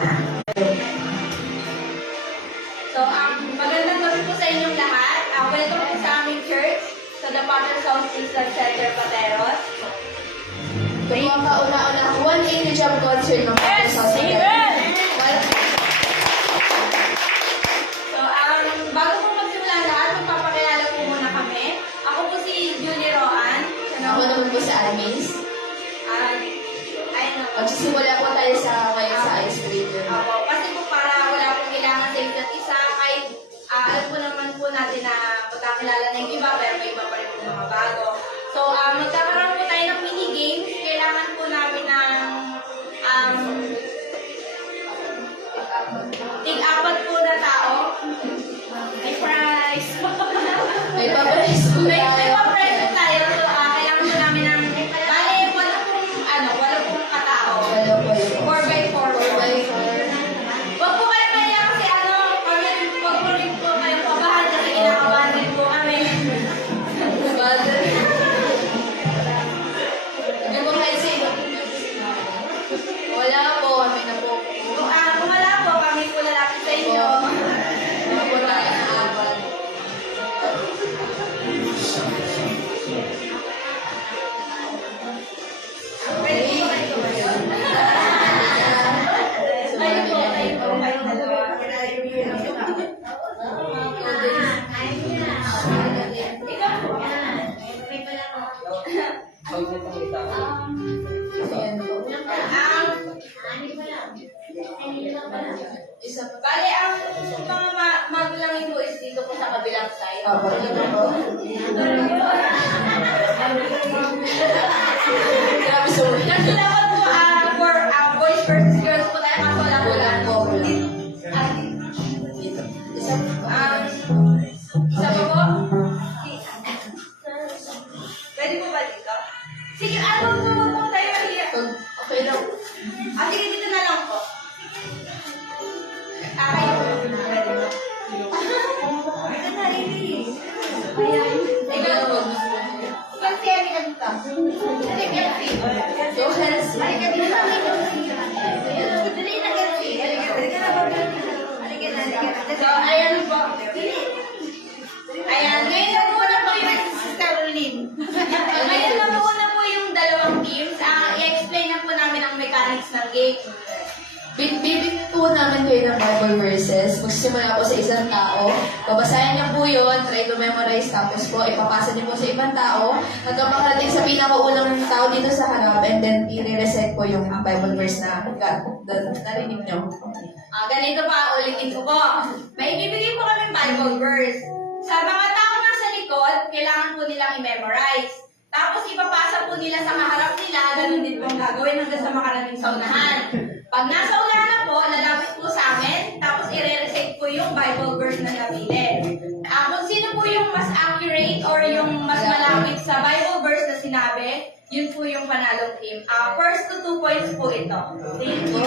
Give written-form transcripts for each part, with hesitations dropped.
So, magandang gabi po sa inyong lahat. Welcome po sa aming church, sa The Father's House Christian Center, Pateros. Ito po ang kauna-una, 180 Jam Concert ng Father's House. So, bago po magsimula lahat, magpapakilala po muna kami. Ako po si Julie Roan. Ako naman po sa Almis. Ayun ako. Magsisimula po tayo sa ngayon sa icebreaker. Ako. Kasi po para wala pong kailangan sa isa't isa, kahit alam po naman po natin na magkakilala na yung iba, pero may iba pa rin po mga bago. So, magkakaroon po tayo ng mini-games. Kailangan po namin ng tig-apat po na tao. May prize. May paparis po May tayo. pa-prize po tayo. So, kailangan po namin ng, bale, wala pong katao. Wala po yun. 4x4. 4x4. Wag po kayo kaya kasi wag po rin po kayo kabahan kasi kinakabahan din po kami. Mother. Ano po kayo sa inyo? Wala po, kami na po. Kung wala po, kami po lalapit sa inyo. Wala po tayo na apat. Pwede po kayo ba yun? Kayo po, kayong dalawa. Ikaw po. Ayan po. Isa po. Bale, ang mga magulangin po is dito po sa kabilang side. Apo, dito po. Grabe sorry. Kasi dapat po, for boys versus girls po tayo, kaso wala po lang po. Dito. Isa po. Isa pa po? Pwede po ba dito? Sige, huwag po tayo mahiya. Okay lang. Sige, dito na lang po. Kayo po. Pwede po. Ito na, Lily. Ayan. Ikaw po. Kasi kami ka dito. Dali, Kelsi. So, hands. Dali ka dito. Dali na, Kelsi. Dali ka na. So, ayan po. Ayan. Ngayon na muna po yung Caroline. Ngayon na muna po yung dalawang teams. I-explain na po namin ang mechanics ng game. Bibigyan po namin kayo ng Bible verses. Magsisimula po sa isang tao. Babasahin niyo po yun, try to memorize, tapos po ipapasa niyo po sa ibang tao. Hanggang makarating sa pinakaunang tao dito sa harap, and then i-recite po yung Bible verse na narinig niyo. Ganito pa, ulitin ko po. May ibibigay po kami Bible verse. Sa mga tao nasa likod, kailangan po nilang i-memorize. Tapos ipapasa po nila sa kaharap nila, ganun din po ang gagawin hanggang sa makarating sa unahan. Pag nasa unahan na po, lalapit po sa amin, tapos i-recite po yung Bible verse na napili. Kung sino po yung mas accurate or yung mas malapit sa Bible verse na sinabi, yun po yung panalong team. First to 2 points po ito. Okay po.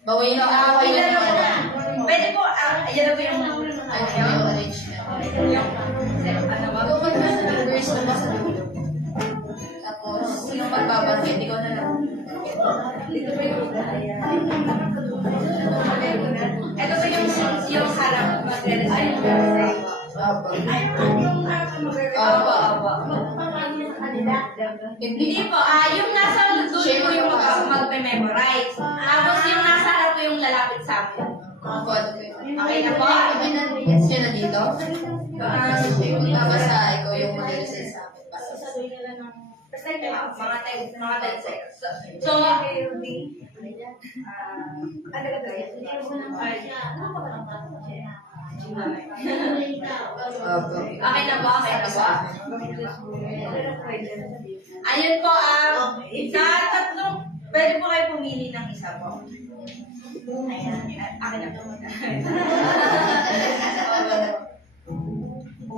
Bawain So, niyo ako kayo ilan ng na po? Pwede po, ayan na po yung yung arrange niyo. ano ba? Ikaw magbasa ng verse na basa dulo. Tapos, yung magbabanggit, ikaw na lang. Ito po yung harap mag-recite. Apo. Opo. Hindi. Hindi po, yung nasa dulo po yung mag-memorize. Tapos yung nasa harap po yung lalapit sa amin. Ako, ano po yun? Okay na po? Yes, yun na dito. So, Basta ikaw yung mag-recite sa amin. Basta. mga 10 seconds. So, Apo. okay na po? Ayun po, sa tatlong, pwede po kayo pumili ng isa po. Ayan, akin na po muna.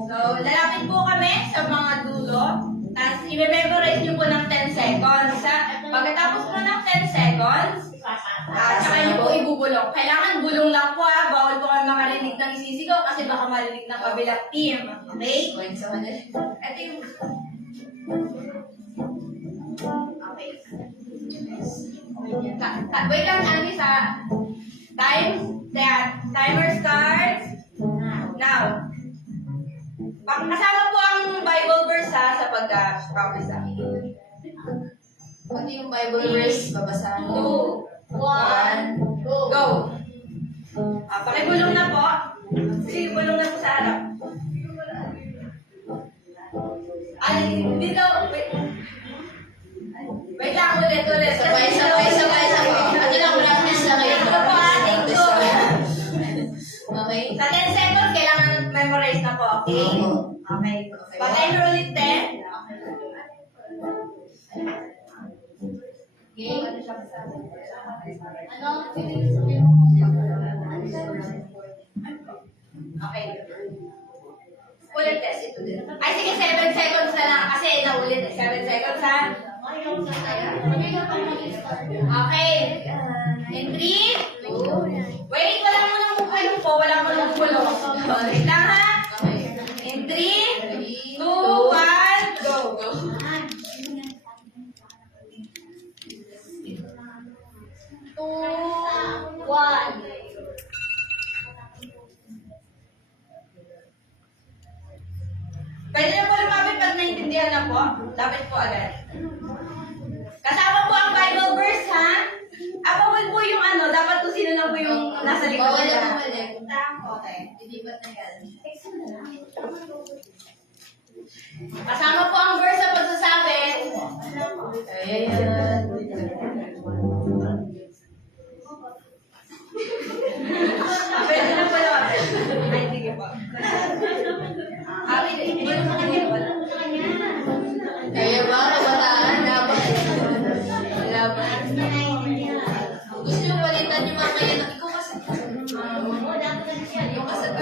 So, lalapit po kami sa mga dulo. Tapos, i-memorize nyo po ng 10 seconds. Pagkatapos po ng 10 seconds, saka nyo po ibubulong. Kailangan bulong lang po bawal po kayo makarinig ng isisigaw kasi baka marinig ng kabilang team. Okay? Ito yung... Okay. Wait lang, Andy, sa timer starts now. Kasama po ang Bible verse sa pagkakapisa. Pati yung Bible verse, babasahin. 2, 1, Go! go! Pakibulong na po. Sige, bulong na po sa harap. Dito, wait. Wait lang, ulit. Sabay. Ano lang, practice lang kayo. Ito po, thank you. Okay? Sa 10 seconds, kailangan memorize na po, okay? Okay. Pag-timer ulit 10. Okay. Ulit test. Ay, sige, 7 seconds na lang kasi naulit. 7 seconds, ha? Okay. In 3, 2, wait, wala mo nang bubulong po. Wala mo nang bubulong. Wait lang, ha? In 3, 2, 1, go. Pwede na po lumapit pag naintindihan na po. Lapit po agad. Kasama po ang Bible verse, ha? Bawal po yung ano, dapat kung sino na po yung nasa likod Bawal nila. na bumalik. Okay. Ilipat na yan. Kasama po ang verse sa pagsasabi. Ayan. Pwede na po lumapit. Ay, sige po. Bulong sa kanya. Kaya ba, kabataan, laban. Gusto nyo palitan yung mga kaya ng ikaw kasi. Yung kasal.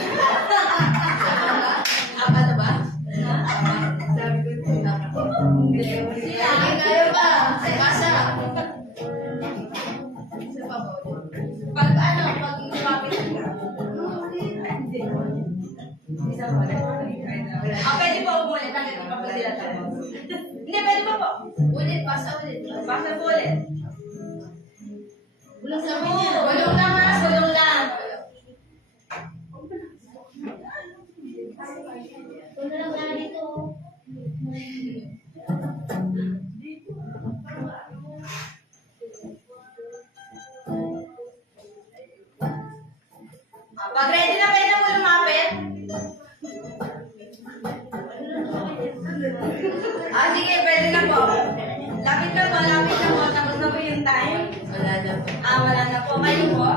Ano ba? Kaya ba? Basa. Pag lumapit ka. Pwede po umulit. Bakit di pa po sila tapos? Hindi, pwede pa po. Ulit, basa ulit. Basta po ulit. Bulong sabi niya. Bulong lang, ha? Bulong lang. Pag ready na, pwede mo lumapit. Sige, pwede na po. Lapit na po. Tapos na po yung time. Wala na po. Wala na po. Kayo po.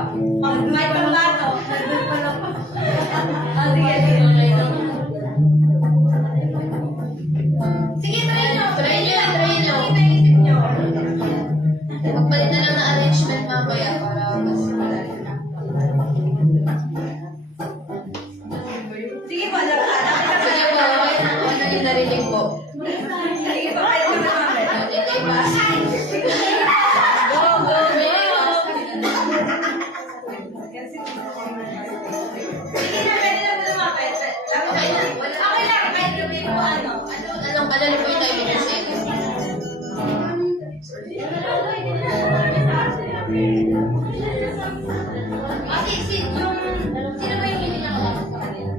May pambato. Nandun pa lang po. Sige. Sige, try nyo. Try nyo. Iniisip nyo. Magpalit na lang ng arrangement mamaya para mas madali. Sige po, lapit na po. Sige po, okay na yung narinig po. Sige po, pwede mo lumapit. Hindi, basa. Go. Sige na, pwede na po lumapit. Okay na. Okay lang, kahit gabi po ano. Anong kalala po yung timing niya sa inyo? Sino ba yung hindi nakalapit sa kanila?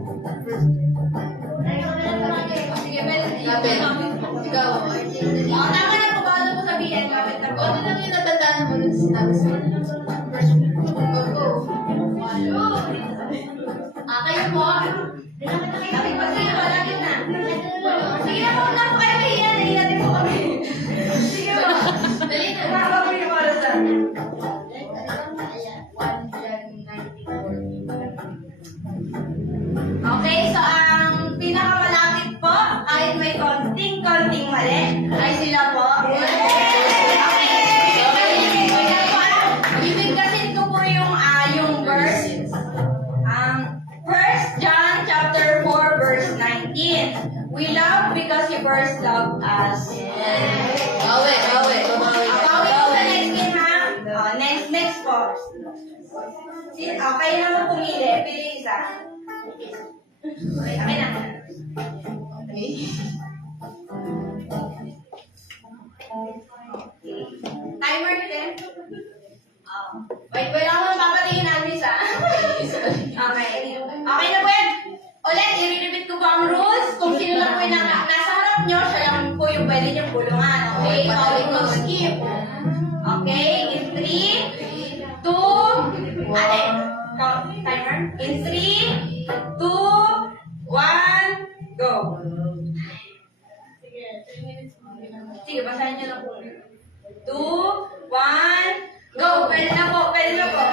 Sige, pwede. Lapit. Ikaw. Tama na po, bawal na po sabihin. Lapit na po. Ano lang yung natandaan mo nung sinabi sa inyo? Go. Kayo po. Sabi pa sino, lagi na. Sige na po, na po kayo mahiya. Nahiya din po kami. Sige po. Dali na. Baka po yung oras na. Okay, so ang pinakamalapit po, kahit may konting mali, ay sila po. Okay. Bibigkasin ko po yung verse. 1 John chapter 4 verse 19. We love because He first loved us. Bawi. Bawi po sa next game, ha? Next po. Okay na mo pumili. Pili isa. Okay na. Okay. Timer 10. Okay, in 3, 2, ate, count, timer. In 3, 2, 1, go. Sige, basahin nyo na po. 2, 1, go. Pwede na po, pwede na po.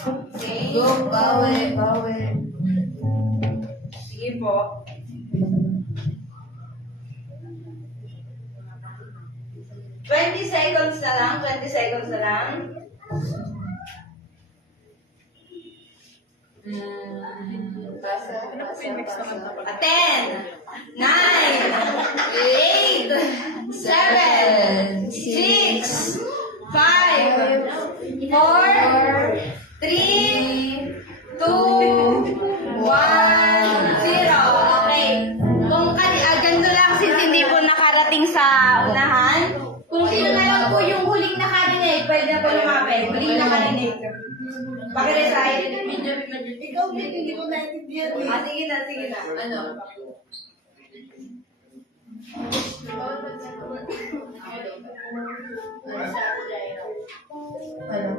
Okay. Go, bawi, bawi. Sige po. Twenty seconds na lang, 20 seconds na lang. Pasa. 10, 9, 8, 7, 6, 5, 4, 3, 2, 1, 0. Okay. Kung ganito lang since hindi po nakarating sa unahan, kung sino na lang po yung huling nakarinig, pwede na po lumapit. Huling nakarinig. Pakirecite. Ikaw din, hindi ko naintindihan eh. Sige na, sige na. Ano? Ano?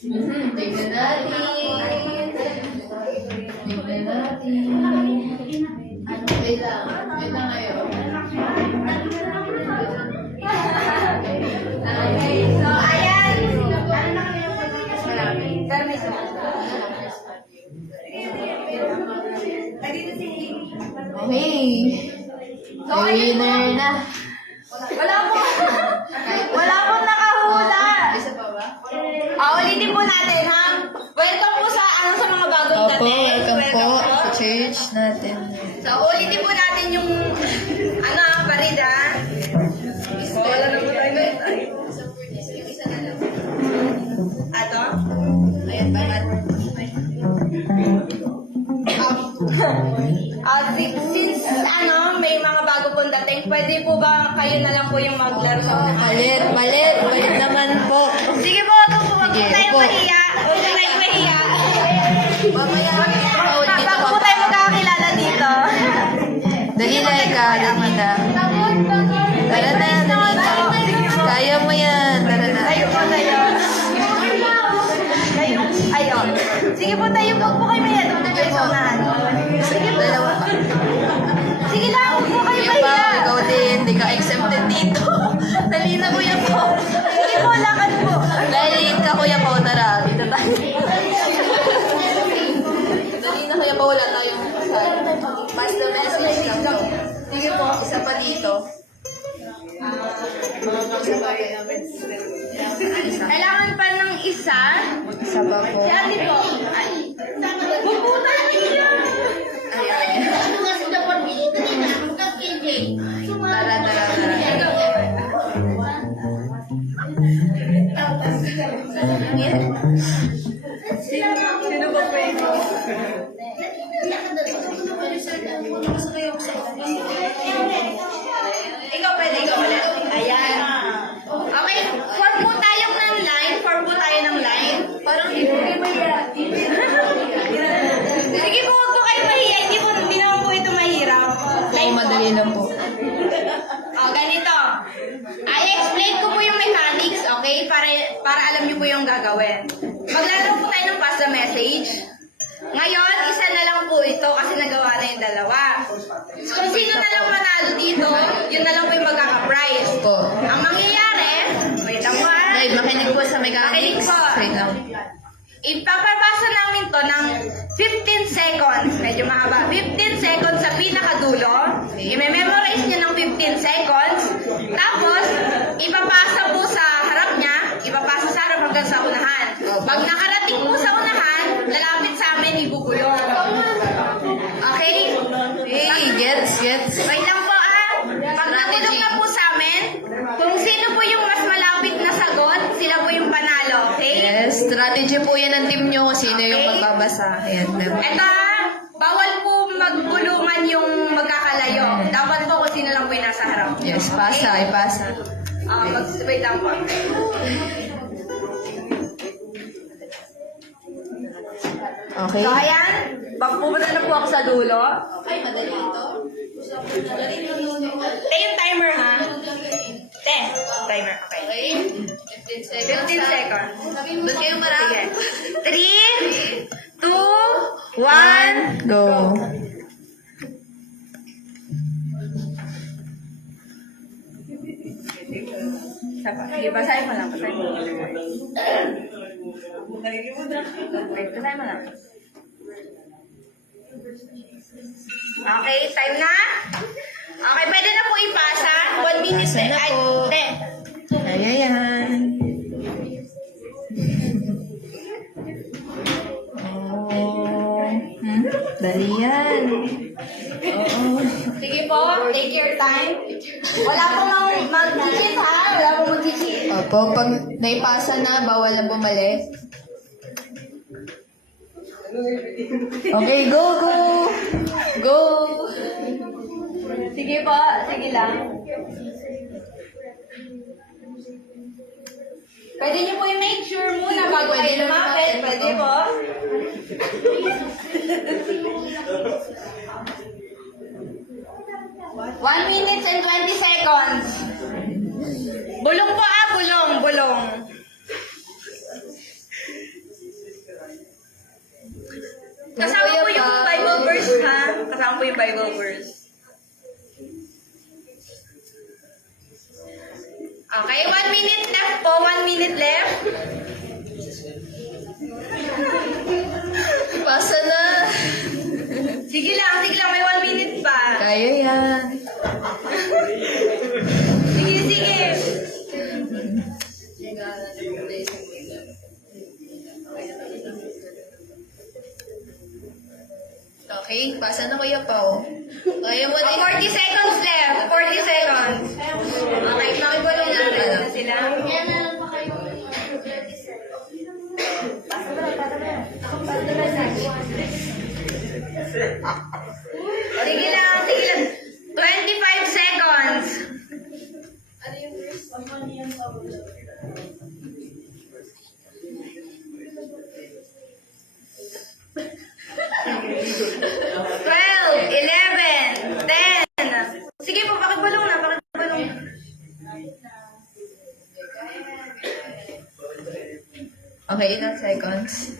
Tingnan natin. Tingnan natin. Wait lang. Wait lang kayo. Okay, so ayan. Permiso. Okay. May winner na. Wala po. Wala pong nakahula. Isa pa ba? Ulitin po natin, ha? Welcome po sa mga bagong Opo, dating. welcome po sa church natin. So, ulitin po natin yung, parid, ha? Wala na po tayo. Isa na lang. Ato? Ayan, bayan. Since, may mga bago pong dating, pwede po ba kayo na lang po yung maglaro sa unahan? Balit, balit. Balit naman po. Sige po, huwag po Sige tayong po. mahiya. Huwag po tayong mahiya. Mamaya. Bago po tayo magkakakilala dito. Dalila ka, Dalila. Tara na, Dalila. Kaya mo yan. Tara na. Tayo po tayo. Ayun. Sige po tayo, huwag po kayo mahiya. Doon tayo sa unahan. Sige po. Dalawa pa. Sige lang, huwag po kayo Kuya pa, mahiya. ikaw din. Hindi ka exempted dito. Dalila, kuya po. Sige po, lakad po. Dahil ka, kuya po. Tara, dito tayo. Dalila, kuya po. Wala tayong kasal. Pass the message ka. Sige po. Isa pa dito. Isa pa Kailangan pa ng isa. Isa pa po. Si ate po. Ay, huwag po tayo mahiya. Ano nga sila po, dali na, magkakilin. Tara, tara, tara. Sino ba po ito? Ikaw pwede, ikaw ulit. Ayan. Okay, form po tayo ng line. Form po tayo ng line. Parang hindi po kayo mahiya. Sige po, huwag po kayo mahiya. Hindi naman po ito mahirap. Oo, madali lang po. Ganito. I-explain ko po yung mechanics, okay? Para alam niyo po yung gagawin. Maglalaro po tayo ng pass the message. Ngayon, isa na lang po ito kasi nagawa na yung dalawa. Kung sino na lang manalo dito, yun na lang po yung magkaka-prize. Po. Ang mangyayari, wait lang po ha. Dahil makinig po sa Makinig mechanics. po. Wait lang. Ipapabasa namin to ng 15 seconds. Medyo mahaba. 15 seconds sa pinakadulo. I-memorize nyo ng 15 seconds. Tapos, ipapasa po sa harap niya. Ipapasa sa harap hanggang sa unahan. Pag nakarating po sa unahan, lalapit sa amin, ibubulong. Okay? Hey, gets. Wait lang po Pag nabulong na po sa amin, kung sino po yung mas malapit na sagot, sila po yung panalo. Okay? Yes, Strategy po yan ng team nyo kung sino yung magbabasa. Ayan, ma'am. Eto bawal po magpulungan yung magkakalayo. Dapat po kung sino lang po yung nasa harap. Yes, pasa, ipasa. Wait lang po. Okay. So, ayan. Pupunta na po ako sa dulo. Okay, madali ito. Yung timer, ha? Timer, okay. Okay. 15 seconds. 15 seconds. Doon kayo marami. Sige. 3, 2, 1, Go. Sige, basahin mo lang. Basahin mo lang. Wait, basahin mo lang. Okay, time na? Okay, pwede na po ipasa. 1 minute. Pasa na Ay, po. te. Ayan. Oh. Dali yan. Oo. Sige po, take your time. Wala pong mag-cheat ha? Wala pong mag-cheat. Opo, pag naipasa na, bawal na bumalik. Okay, go, go! Go! Sige po, sige lang. Pwede niyo po i-make sure muna bago Pwede kayo lumapit. lumapit. Pwede po. One minute and 20 seconds. Bulong po bulong, bulong. Kasama po yung Bible verse ha? Kasama po yung Bible verse. Okay, 1 minute left po. 1 minute left. Ipasa na! Sige lang, may 1 minute pa. Kaya yan. Sige, sige. Okay, pasa na Kuya Pao. Kaya mo na 40 seconds left. 40 seconds. Okay, makibulong natin na sila. Sige lang, sige lang. 25 seconds. Twelve, 11, 10. Sige po, pakibulong na, pakibulong. Okay, ilang seconds?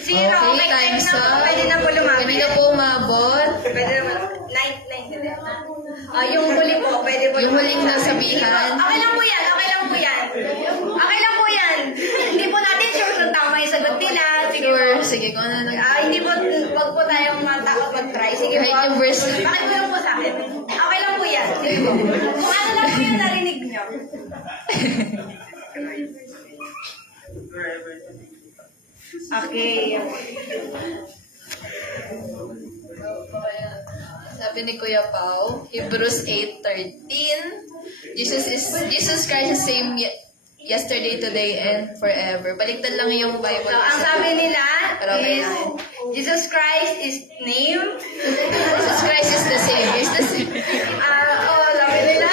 Sige na, okay, time's time na po. up. Pwede na po lumapit. Pwede na po umabot. Pwede naman. 9. Yung huli po, pwede po. Yung huling nasabihan. Okay lang po yan, okay lang po yan. Okay lang po yan. Hindi po natin sure kung tama yung sagot nila. Sige po. Sure. Sige, kung ano na. Hindi po, wag po tayong matakot mag-try. Sige po. Kahit yung verse. Bakit po lang po sa akin? Okay lang po yan. Sige po. Kung ano lang po yung narinig nyo. Okay. Sabi ni Kuya Pao, Hebrews 8:13, Jesus Christ is same yesterday, today, and forever. Baliktad lang yung Bible. So, ang sabi nila Pero okay is, lang. Jesus Christ is name. Jesus Christ is the same. Is the same. Sabi nila.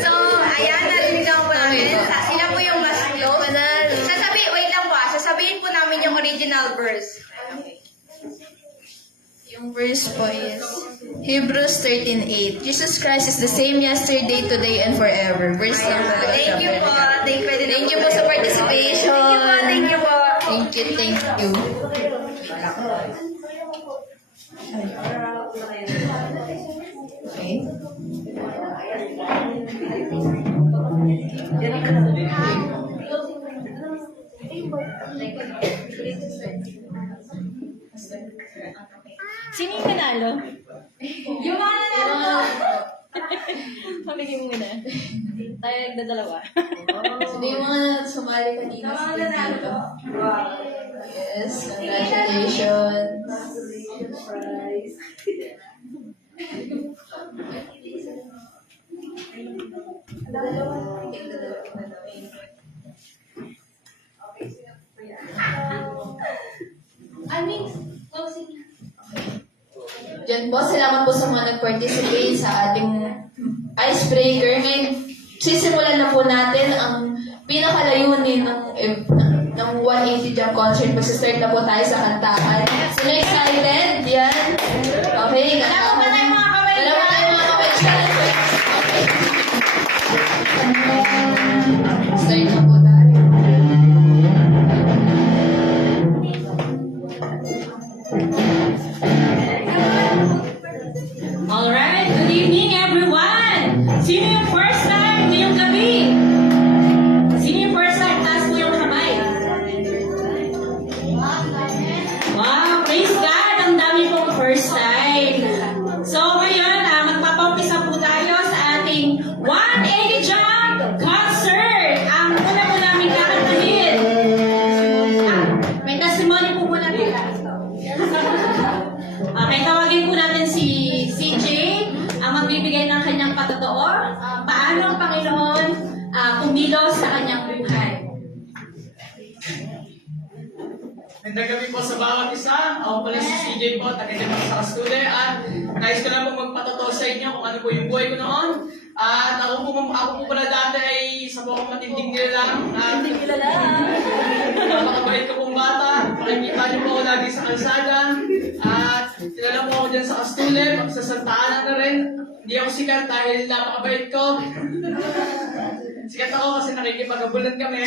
So, ayan, narinig na po namin. Okay. Sila po yung mas close. Panalo. Wait lang po sasabihin po namin yung original verse. Yung verse po is Hebrews 13:8. Jesus Christ is the same yesterday, today, and forever. Verse lang po. Thank you po. Thank you po sa participation. Thank you po. Thank you, thank you. Okay. Sino yung panalo? Yung mga nanalo po. Pamigay mo muna. Tayo nagdadalawa. Sino yung mga sumali kanina? Yung mga nanalo po. Yes, congratulations. Closing. Diyan po, salamat po sa mga nag-participate sa ating icebreaker. Ngayon, sisimulan na po natin ang pinakalayunin ng 180 Jump Concert. Mag-start na po tayo sa kantahan. Sino excited? Yan. Okay. Wala pa tayong mga kamay. Wala pa tayong mga kamay. Okay. Start na po tayo. Alright, good evening everyone! Sino yung first time ngayong gabi? Sino yung first time? Taas mo yung kamay. Wow, praise God! Ang dami pong first time. So ngayon, magpapaumpisa po tayo sa ating 180 Jump Concert! Ang una po namin kakantahin. May testimony po muna nila. Okay, tawagin po natin si CJ ang magbibigay ng kanyang patotoo. Paano ang Panginoon kumilos sa kanyang buhay. Magandang gabi po sa bawat isa. Ako pala si CJ po, taga-Demang sa Kastule. At nais ko lang po magpatotoo sa inyo kung ano po yung buhay ko noon. At ako po pala dati ay isa po akong matinding nilalang. Napakabait ko pong bata. Makikita niyo po ako lagi sa kalsada. At kilala po ako dyan sa Kastule. Magsasantaanan na rin. Hindi ako sikat dahil napakabait ko. Sikat ako kasi nakikipag-abulan kami.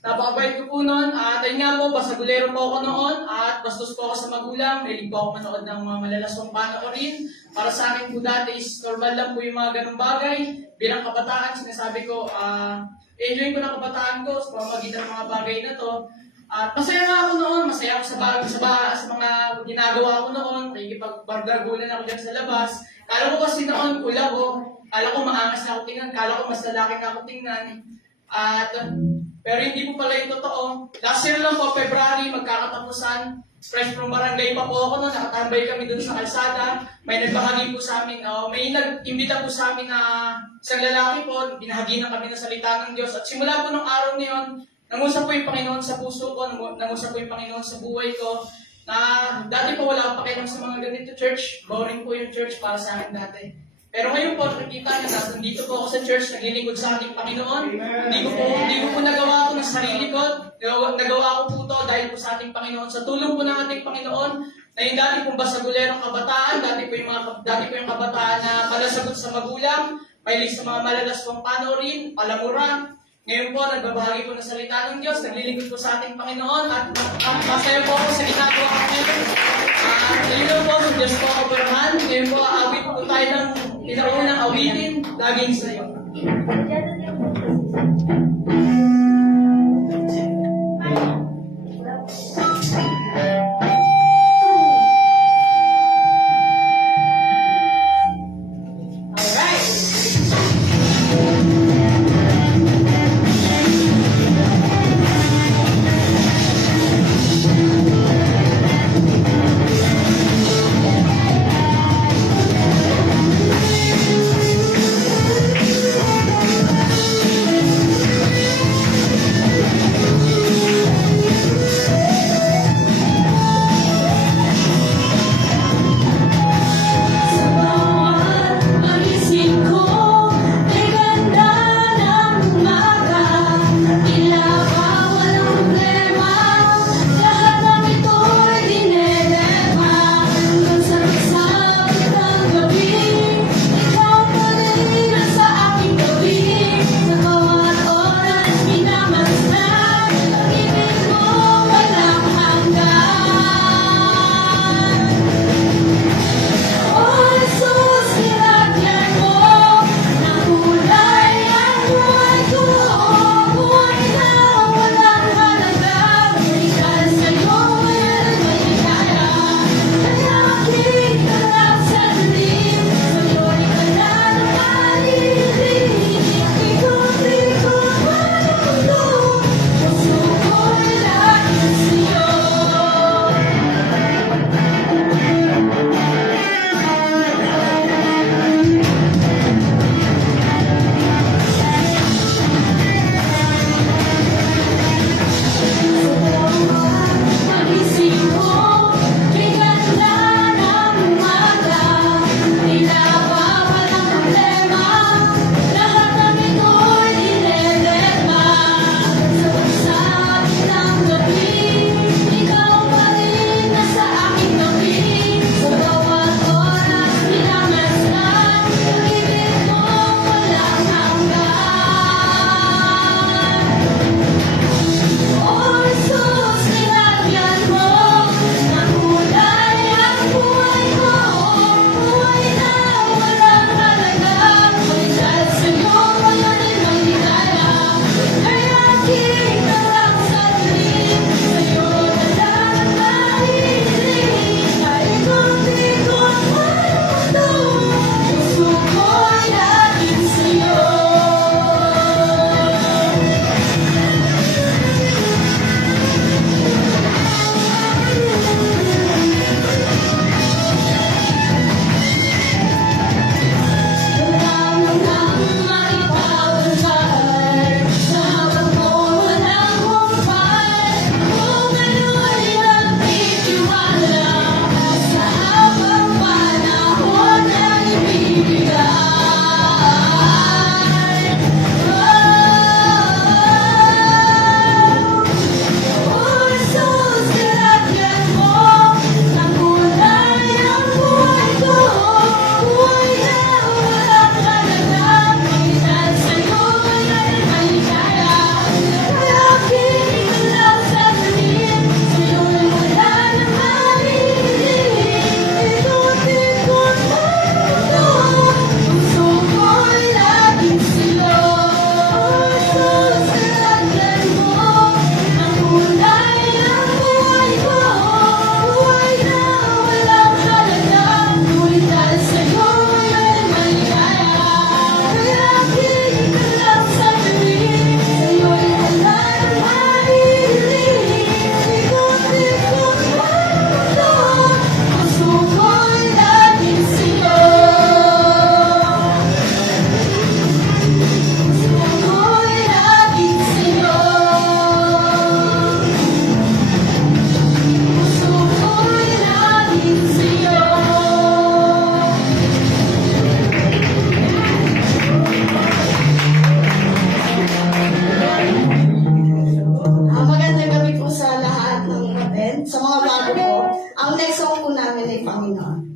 Napakabait ko po noon. At ayun nga po, basagulero po ako noon. At bastos po ako sa magulang. Mahilig po ako manood ng mga malalaswang panoorin. Para sa akin po dati is normal lang po yung mga ganong bagay. Bilang kabataan, sinasabi ko, enjoy ko na kabataan ko sa pamamagitan ng mga bagay na to. At masaya nga ako noon. Masaya ako sa mga ginagawa ko noon. Nakikipag-bardagulan ako dyan sa labas. Kala ko kasi noon, kula ko. Kala ko maangas na ako tingnan. Kala ko mas lalaki na ako tingnan. At pero hindi po pala yung totoo. Last year lang po, February, magkakatapusan. Fresh from barangay pa po ako noon. Nakatambay kami dun sa kalsada. May nagbahagi po sa amin. May nag-imbita po sa amin na isang lalaki po. Binahagi na kami ng salita ng Diyos. At simula po nung araw na yun, nangusap po yung Panginoon sa puso ko. Nangusap po yung Panginoon sa buhay ko. Na dati po wala akong pakialam sa mga ganito church. Boring po yung church para sa akin dati. Pero ngayon po, nakikita niyo na, nandito po ako sa church, naglilingkod sa ating Panginoon. Hindi ko po nagawa ko ng sarili ko. Nagawa ko po ito dahil po sa ating Panginoon. Sa tulong po ng ating Panginoon, na yung dati pong basagulerong kabataan, dati po yung kabataan na malasagot sa magulang, mahilig sa mga malalaswang panoorin, palamura. Ngayon po, nagbabahagi po ng salita ng Diyos, naglilingkod po sa ating Panginoon, at masaya po ako sa ginagawa ko ngayon. Ngayon po, sa Diyos po ako barahan. Ngayon po, awit po tayo ng pinaunang awitin, laging sa iyo. Alright. ating Panginoon.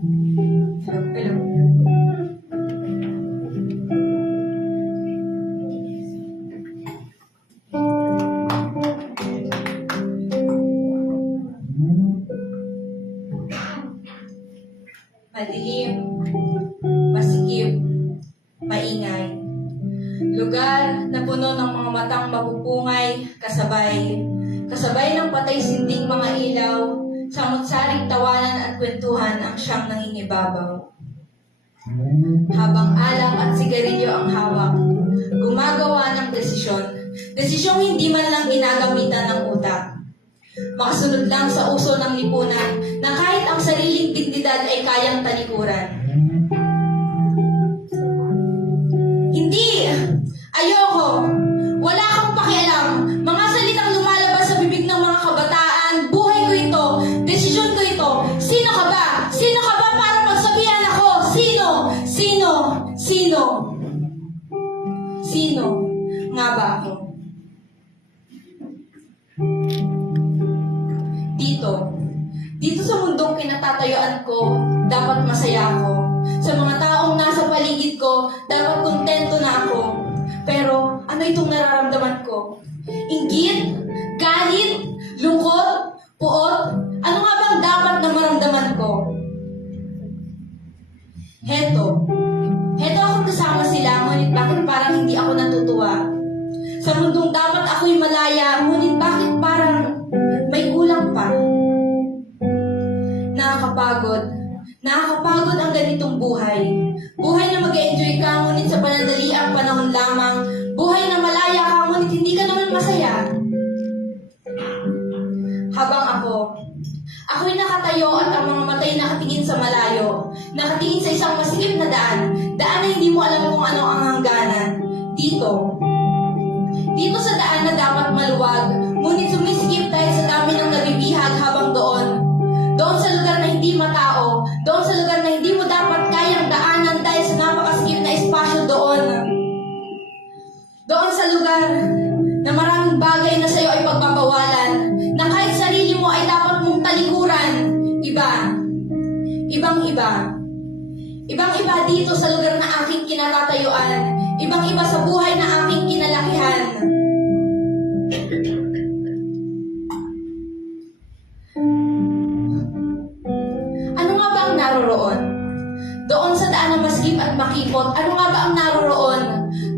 Hello. Madilim, masikip, maingay. Lugar na puno ng mga matang mapupungay, kasabay ng patay sinding mga ilaw, samot-saring tawanan at kwentuhan ang siyang nangingibabaw. Habang alak at sigarilyo ang hawak, gumagawa ng desisyong hindi man lang ginagamitan ng utak. Makasunod lang sa uso ng lipunan na kahit ang sariling dignidad ay kayang talikuran. Hindi! Ayoko! Wala kang pakialam! Mga salitang lumalabas sa bibig ng mga kabataan, buhay ko ito, desisyon ko ito. Sino ka ba? Sino ka ba para pagsabihan ako? Sino? Sino? Sino? Sino nga ba ako? Dito sa mundong kinatatayuan ko, dapat masaya ako. Sa mga taong nasa paligid ko, dapat kontento na ako. Pero ano itong nararamdaman ko? Inggit? Galit? Lungkot? Puot? Ano nga bang dapat na maramdaman ko? Heto akong kasama sila, ngunit bakit parang hindi ako natutuwa? Sa mundong dapat ako'y malaya, ngunit bakit parang may kulang pa? Nakakapagod ang ganitong buhay. Buhay na mag-enjoy ka, ngunit sa panandaliang panahon lamang. Buhay na malaya ka, ngunit hindi ka naman masaya. Habang ako'y nakatayo at ang mga matay nakatingin sa malayo. Nakatingin sa isang masikip na daan na hindi mo alam kung ano ang hangganan. Dito sa daan na dapat maluwag, ngunit sumisikip dahil sa dami ng nabibihag habang doon sa lugar na hindi matao, doon sa lugar na hindi mo dapat kayang daanan dahil sa napakasikip na espasyo doon sa lugar na maraming bagay na sa'yo ay pagbabawalan, na kahit sarili mo ay dapat mong talikuran. Ibang-iba dito sa lugar na aking kinatatayuan, ibang-iba sa buhay na aking kinalakihan. Ano nga ba ang naroroon? Doon sa daan na masikip at makipot, ano nga ba ang naroroon?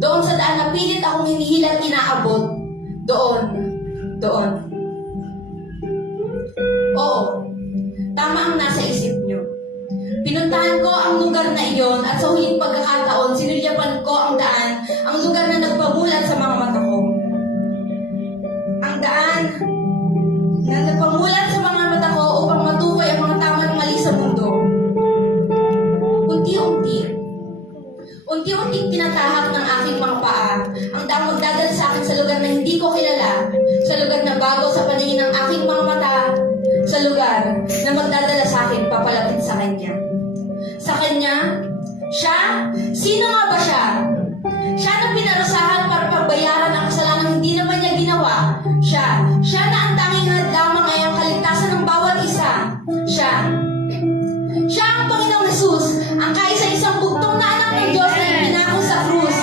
Doon sa daan na pilit akong hinihilat inaabot. Doon. Oo, tama ang nasa isip nyo. Pinuntahan ko ang lugar na iyon at sa huling pagkakataon, sinulyapan ko ang daan, ang lugar na nagpamulat sa mga mata ko. Ang daan na nagpamulat sa mga mata ko upang matukoy ang mga tama at mali sa mundo. Unti-unting tinatahak ng aking mga paa ang daang magdadala sa akin sa lugar na hindi ko kilala, sa lugar na bago sa paningin ng aking mga mata, sa lugar na magdadala sa akin papalapit sa Kanya. Sa Kanya? Siya? Sino nga ba siya? Siya na pinarusahan para pagbayaran ang kasalanang hindi naman niya ginawa. Siya na ang tanging hadlamang ay ang kaligtasan ng bawat isa. Siya ang Panginoong Jesus, ang kaisa-isang bugtong na anak ng Diyos na ipinako sa krus.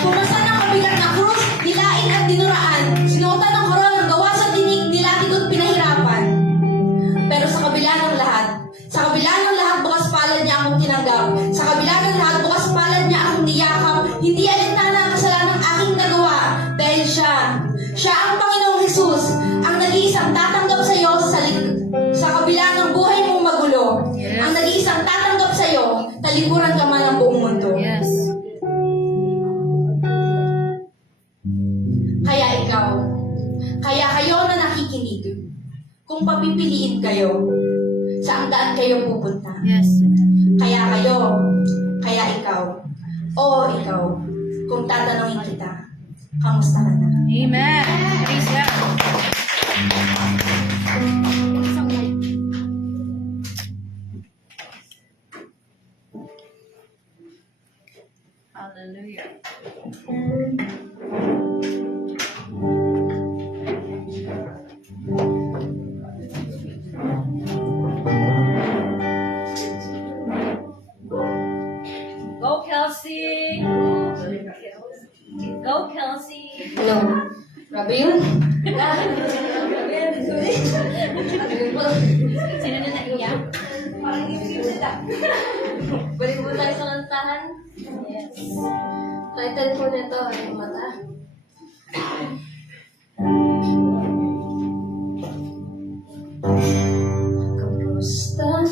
Pumasa ng mabigat na krus, nilain at dinuraan, sinuotan ng koronang gawa sa tinig, nilatid at pinahirapan. Pero sa kabila ng lahat, bukas palad niya akong tinanggap. Sa kabila ng lahat, bukas palad niya akong niyakap. Hindi alintana ang kasalanang aking nagawa. Dahil siya ang Panginoong Jesus, ang nag-iisang tatanggap sa iyo sa kabila ng buhay mong magulo. Ang nag-iisang tatanggap sa iyo, talikuran ka man ang buong mundo. Yes. Kaya kayo na nakikinig, kung papipiliin kayo, saan daan kayo pupunta? Yes. Kaya ikaw, kung tatanungin kita, kamusta ka na? Amen. Praise God. Hallelujah. Hello. Grabe yun. Sino na naiyak? Balik mo tayo sa kantahan. Yes. Title po nito ay Mata. Kamusta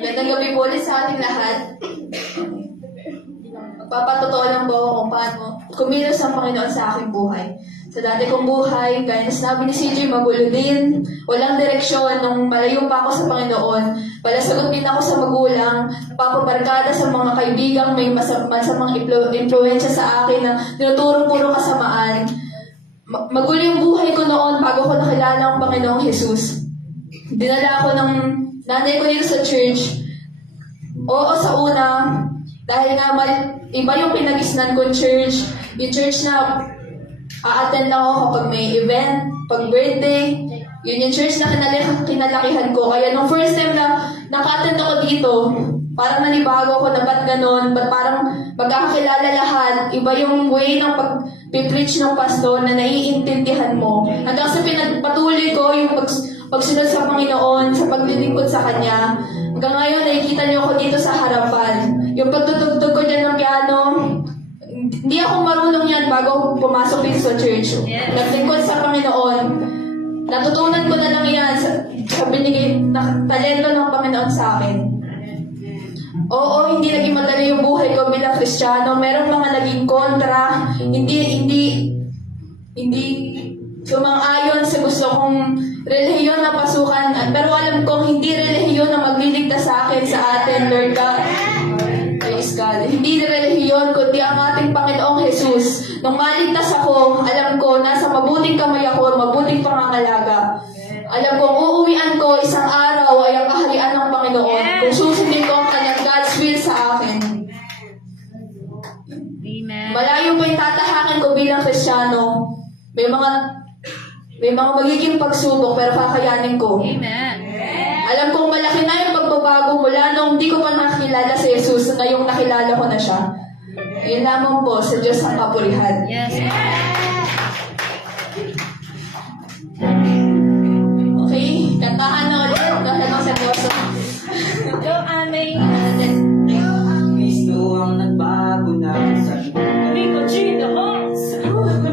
Magandang gabi po ulit sa ating lahat. Magpapatotoo lang po ako kung paano kumilos ang Panginoon sa aking buhay. Sa dati kong buhay, gaya na sinabi ni CJ, magulo din, walang direksyon, nung malayo pa ako sa Panginoon, palasagot din ako sa magulang, papabarkada sa mga kaibigang may masamang impluensya sa akin na tinuturo puro kasamaan. magulo yung buhay ko noon bago ko nakilala ang Panginoong Jesus. Dinala ako ng nanay ko dito sa church. Oo, sa una, dahil nga iba yung pinagisnan kong church. Yung church na a-attend lang ako kapag may event, pag birthday. Yun yung church na kinalakihan ko. Kaya nung first time na naka-attend ako dito, parang nanibago ako na ba't ganun, ba't parang magkakakilala lahat. Iba yung way ng pag-preach ng pastor na naiintindihan mo. Hanggang sa pinagpatuloy ko yung pagsunod sa Panginoon, sa paglilingkod sa Kanya. Hanggang ngayon, nakikita niyo ako dito sa harapan. Yung pagtutugtog ko dyan ng piano, hindi ako marunong yan bago ako pumasok dito sa church. Naglingkod sa Panginoon. Natutunan ko na lang yan sa binigay na talento ng Panginoon sa akin. Oo, hindi naging madali yung buhay ko bilang Kristiyano. Merong mga naging kontra. Hindi sumang-ayon sa gusto kong relihiyon na pasukan. Pero alam kong hindi relihiyon na magliligtas sa akin, sa atin, Lord God. Praise God. Hindi relihiyon, kundi ang ating Panginoong Jesus. Nung maligtas ako, alam ko, nasa mabuting kamay ako, mabuting pangangalaga. Alam kong uuwian ko isang araw ay ang kaharian ng Panginoon. Kung susundin ko ang kanyang God's will sa akin. Malayo pa yung tatahakin ko bilang Kristiyano. May mga magiging pagsubok pero kakayanin ko. Alam kong malaki na yung pagbabago mula nung hindi ko pa nakilala si Jesus na yung nakilala ko na siya. Yun lamang po, sa Diyos ang kapurihan. Okay, kantahan na ulit. Dahil lang sa boso. Go, Aming. Kristo ang nagbago ng sandalan. Rico G. The Halls.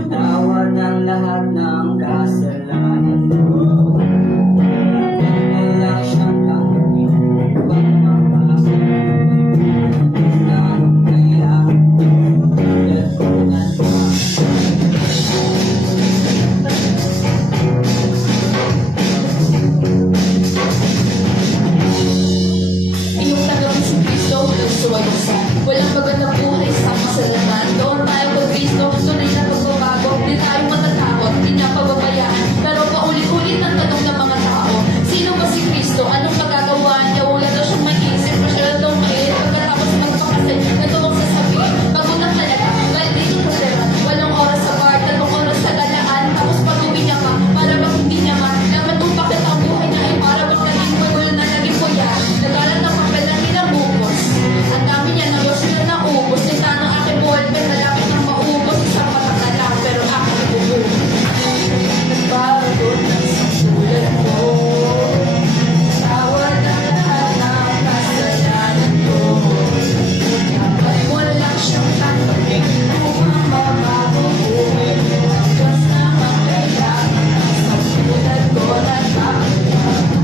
Tawad ng lahat ng kasalanan ko. Wala siyang gagawin upang mapasok. Isang kailangan tulad ko na Iyong tanggapin si Kristo, walang suwayusan. Walang magandang buhay sa kasalanan. Doon tayo kay Kristo, tunay na pagbabago. Di tayo matatakot, di niya pababayaan. Pero paulit-ulit ang tanong ng mga tao. Sino ba si Kristo? Anong magagawa niya? Wala daw siyang mag-isip. Masyado daw mait. Pagkatapos magpakasal, natulong sasabihin. Pagod na talaga, kahit dito tolerant. Walang oras sa bar, 3 oras sa galaan. Tapos pag-uwi niya ka, para bang hindi niya ka. Naman kung bakit ang buhay niya ay para bang naging magulo na naging kuya. Nagalat ng papel na pinabubos. Ang dami niya na gusto na naubos. Nita ng aking ballpen, malapit ng maubos. Isang matatala, pero aking bubuo. Nagbago ng susulat ko. Tawad ang lahat ng kasalanan ko. Dapat mo lang siyang tanggapin upang mabago buhay mo. Ang Diyos na makailangan sa sulat ko na takot.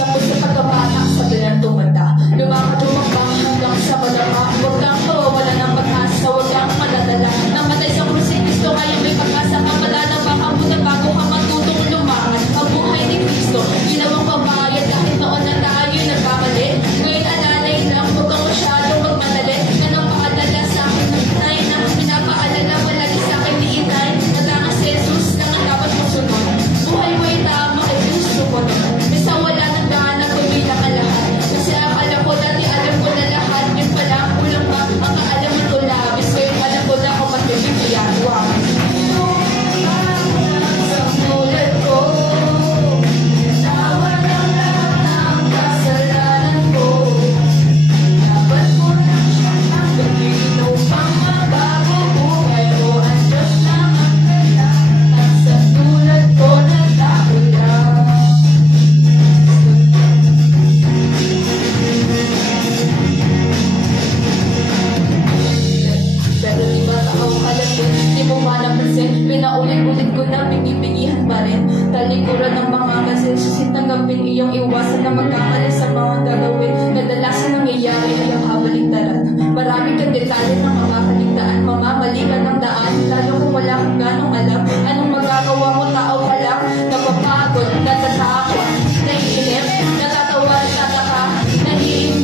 Tapos sa pagkabatak sa bilang tumanda. Lumakad-lumakbang hanggang sa madama. Huwag lang to, wala nang pag-asa. Huwag lang madadala. Namatay sa krus si Kristo, kaya may pag-asa ka pala na baka muna bago ka matutong lumakad. Ang buhay ni Kristo, ginawang pabayad kahit noon na tayo nagkamali. Ngayon alalay lang, huwag kang masyadong magmadali. Yan ang pakadala sa akin ng inay na pinapaalala palagi sa akin ni inay. Naglangas si Jesus na nga dapat masunod. Buhay mo ay tama kay Kristo mo naman. Bisa wala nang daan at kumila ka lahat. Kasi akala ko dati alam ko na lahat. Yun pala ang kulang pa ang kaalaman ko labis. Ngayon alam ko na kung matibig ginagawa. Sa sulat ko, tawad ang lahat ng kasalanan ko. Dapat mo lang siyang tanggapin upang mabago buhay ko. Ang Diyos na magkailangan at sa sulat ko na takot lang. Pero di ba takaw ka lang din, di mo ba napansin? Pinaulit-ulit ko na, pingipigihan pa rin. Talikuran ng mga kasi susit tanggapin iyong iwasan na magkamali sa mga gagawin. Kadalasan nangyayari ay ang kabaligtaran. Marami kang detalye ng mga kaligtaan, mamamali ka ng daan. Lalo kung wala kang ganong alam, anong magagawa mo, tao ka lang, napapagod, natatakot, naiinip, natatawa, nataka, naiinip.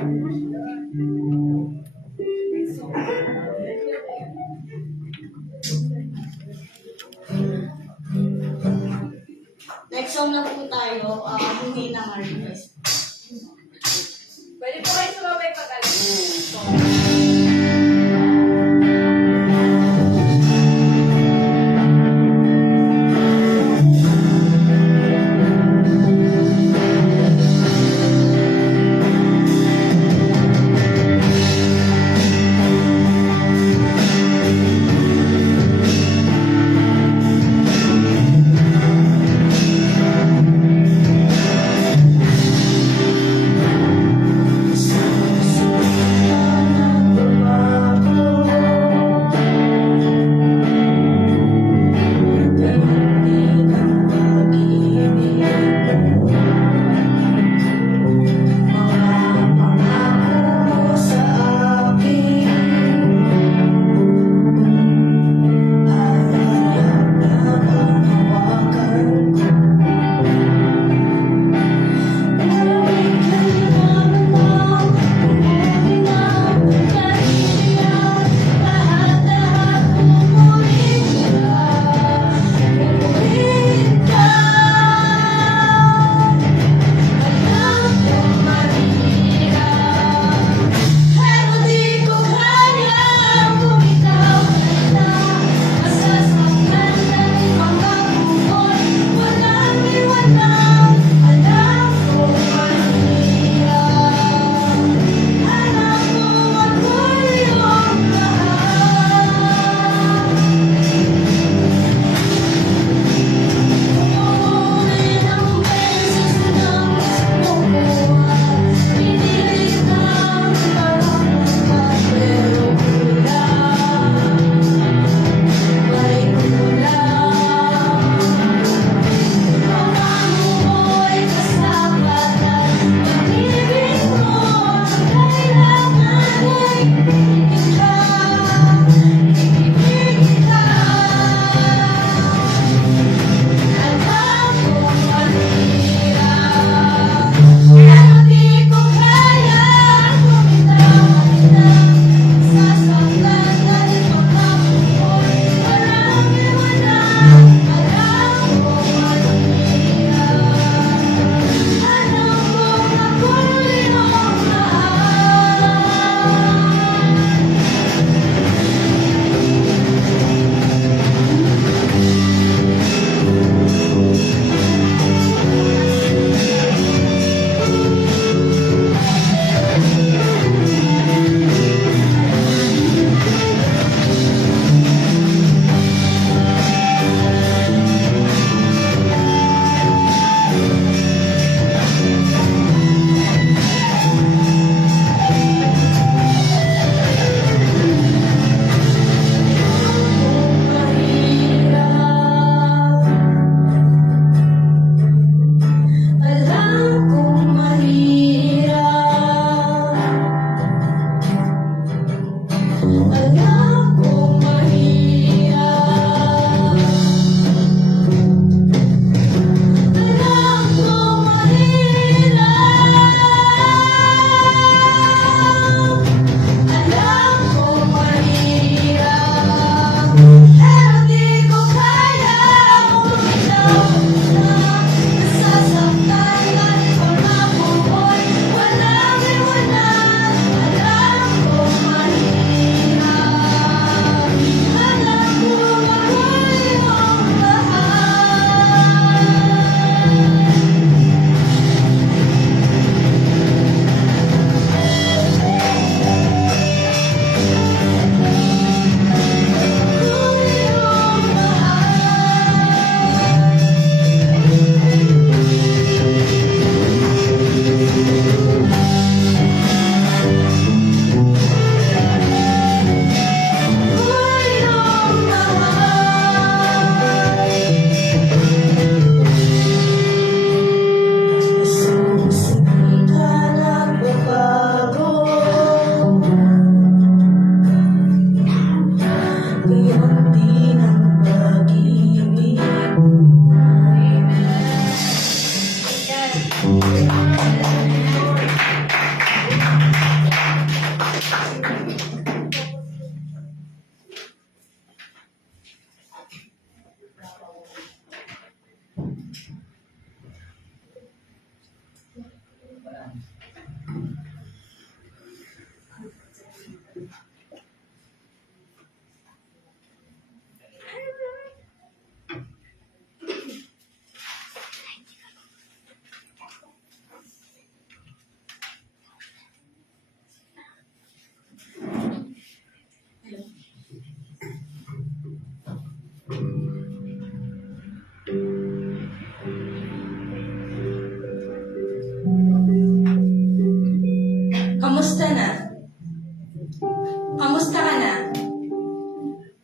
Next song na po tayo, hindi na harvest. Pwede po kayo sumabay pag-alis. Sa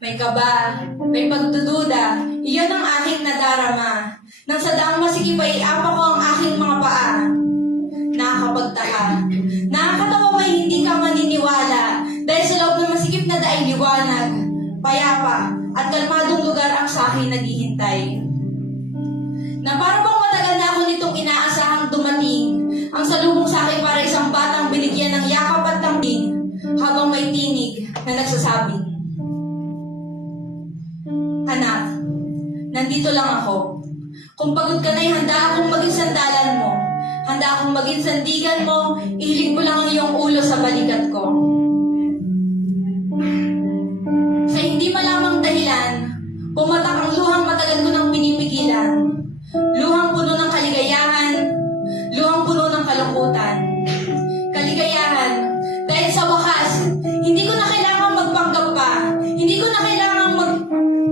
May kaba, may pagdududa, iyon ang aking nadarama. Nang sa daang masikip ay iapa ko ang aking mga paa. Nakakapagtaka. Nakakatawa may hindi ka maniniwala dahil sa loob ng masikip na daay liwanag, payapa, at kalmadong lugar ang sa akin naghihintay. Na parang bang matagal na ako nitong inaasahang dumating, ang salubong sa akin para isang batang binigyan ng yakap at lambing, habang may tinig na nagsasabing, "Anak, nandito lang ako. Kung pagod ka na'y handa akong maging sandalan mo. Handa akong maging sandigan mo, ihilig mo lang ang iyong ulo sa balikat ko." Sa hindi malamang dahilan, pumatak ang luhang matagal ko nang pinipigilan. Luhang puno ng kaligayahan, luhang puno ng kalungkutan. Kaligayahan, dahil sa wakas, hindi ko na kailangan magpanggap pa. Hindi ko na kailangan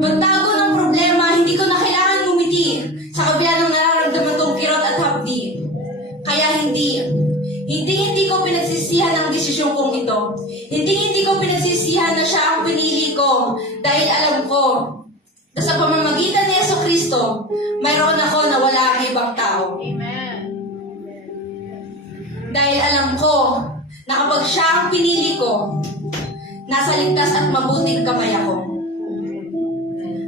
magtago ng problema. Hindi ko na kailangan ngumiti sa kabila ng nararamdaman kong kirot at hapdi. Kaya hindi ko pinagsisihan ang desisyon kong ito. Hindi ko pinagsisihan na siya ang pinili ko dahil alam ko na sa pamamagitan ni Jesucristo, mayroon ako na wala ang ibang tao. Amen. Dahil alam ko na kapag siya ang pinili ko, nasa ligtas at mabuting kamay ako.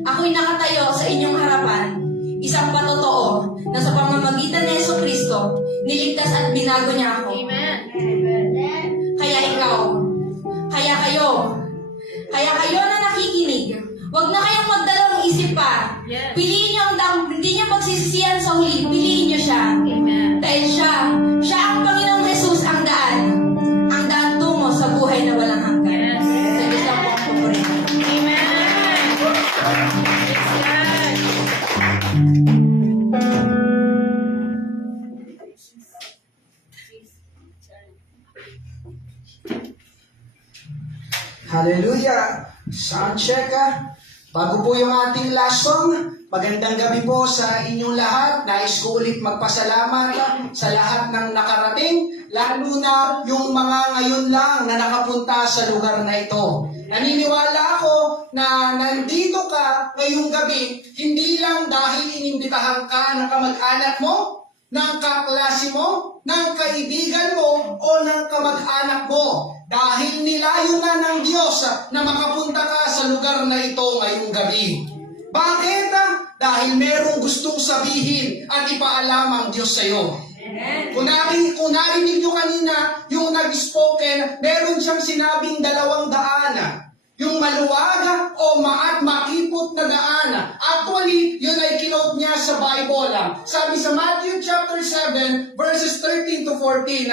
Ako'y nakatayo sa inyong harapan, isang patotoo na sa pamamagitan ni Jesucristo, niligtas at binago niya ako. Amen. Kaya kayo na nakikinig, huwag na kayong magdalawang isip pa. Yes. Piliin niyo hindi niyo pagsisisihan sa huli, piliin niyo siya. Amen. Dahil siya ang Panginoong Jesus ang daan tungo sa buhay na walang hanggan. Yes. Sa Diyos lang po ang paborito. Amen. Yes, God. Hallelujah! Sound check ah. Bago po yung ating last song, magandang gabi po sa inyong lahat. Nais ko ulit magpasalamat sa lahat ng nakarating, lalo na yung mga ngayon lang na nakapunta sa lugar na ito. Naniniwala ako na nandito ka ngayong gabi, hindi lang dahil inimbitahan ka ng kamag-anak mo, ng kaklase mo, ng kaibigan mo, o ng kamag-anak mo. Dahil nilayo na ng Diyos na makapunta ka sa lugar na ito ngayong gabi. Bakit? Dahil merong gustong sabihin at ipaalam ang Diyos sa iyo. Kung narinig nyo kanina yung nag-spoken, meron siyang sinabing 200. Yung maluwag o makipot na daan. Actually, yun ay kinote niya sa Bible. Sabi sa Matthew chapter 7, verses 13 to 14,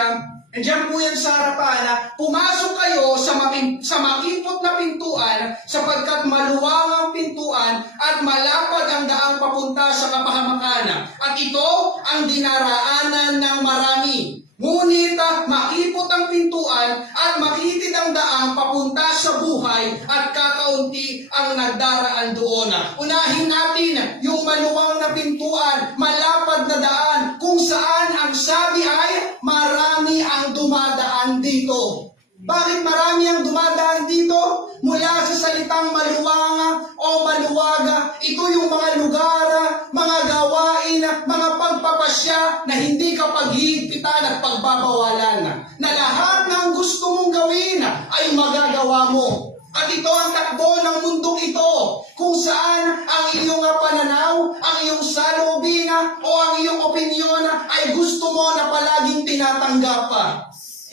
andiyan po yan sa harapan, pumasok kayo sa makipot na pintuan sapagkat maluwang ang pintuan at malapad ang daang papunta sa kapahamakan. At ito ang dinaraanan ng marami. Ngunit makipot ang pintuan at makitid ang daang papunta sa buhay at kakaunti ang nagdaraan doon. Unahin natin yung maluwang na pintuan, malapad na daan, kung saan ang sabi ay marami ang dumadaan dito. Bakit marami ang dumadaan dito? Mula sa salitang maluwang o maluwag, ito yung mga lugar, mga gawain, mga pagpapasya na hindi ka paghihigpitan at pagbabawalan. Na lahat ng gusto mong gawin ay magagawa mo. At ito ang takbo ng mundong ito, kung saan ang iyong pananaw, ang iyong salubing o ang iyong opinyon ay gusto mo na palaging tinatanggap.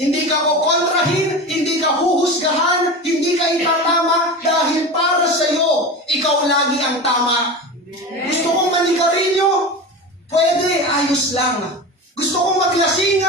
Hindi ka kukontrahin, hindi ka huhusgahan, hindi ka itatama dahil para sa iyo, ikaw lagi ang tama. Gusto kong manigarilyo? Pwede, ayos lang. Gusto kong maglasing?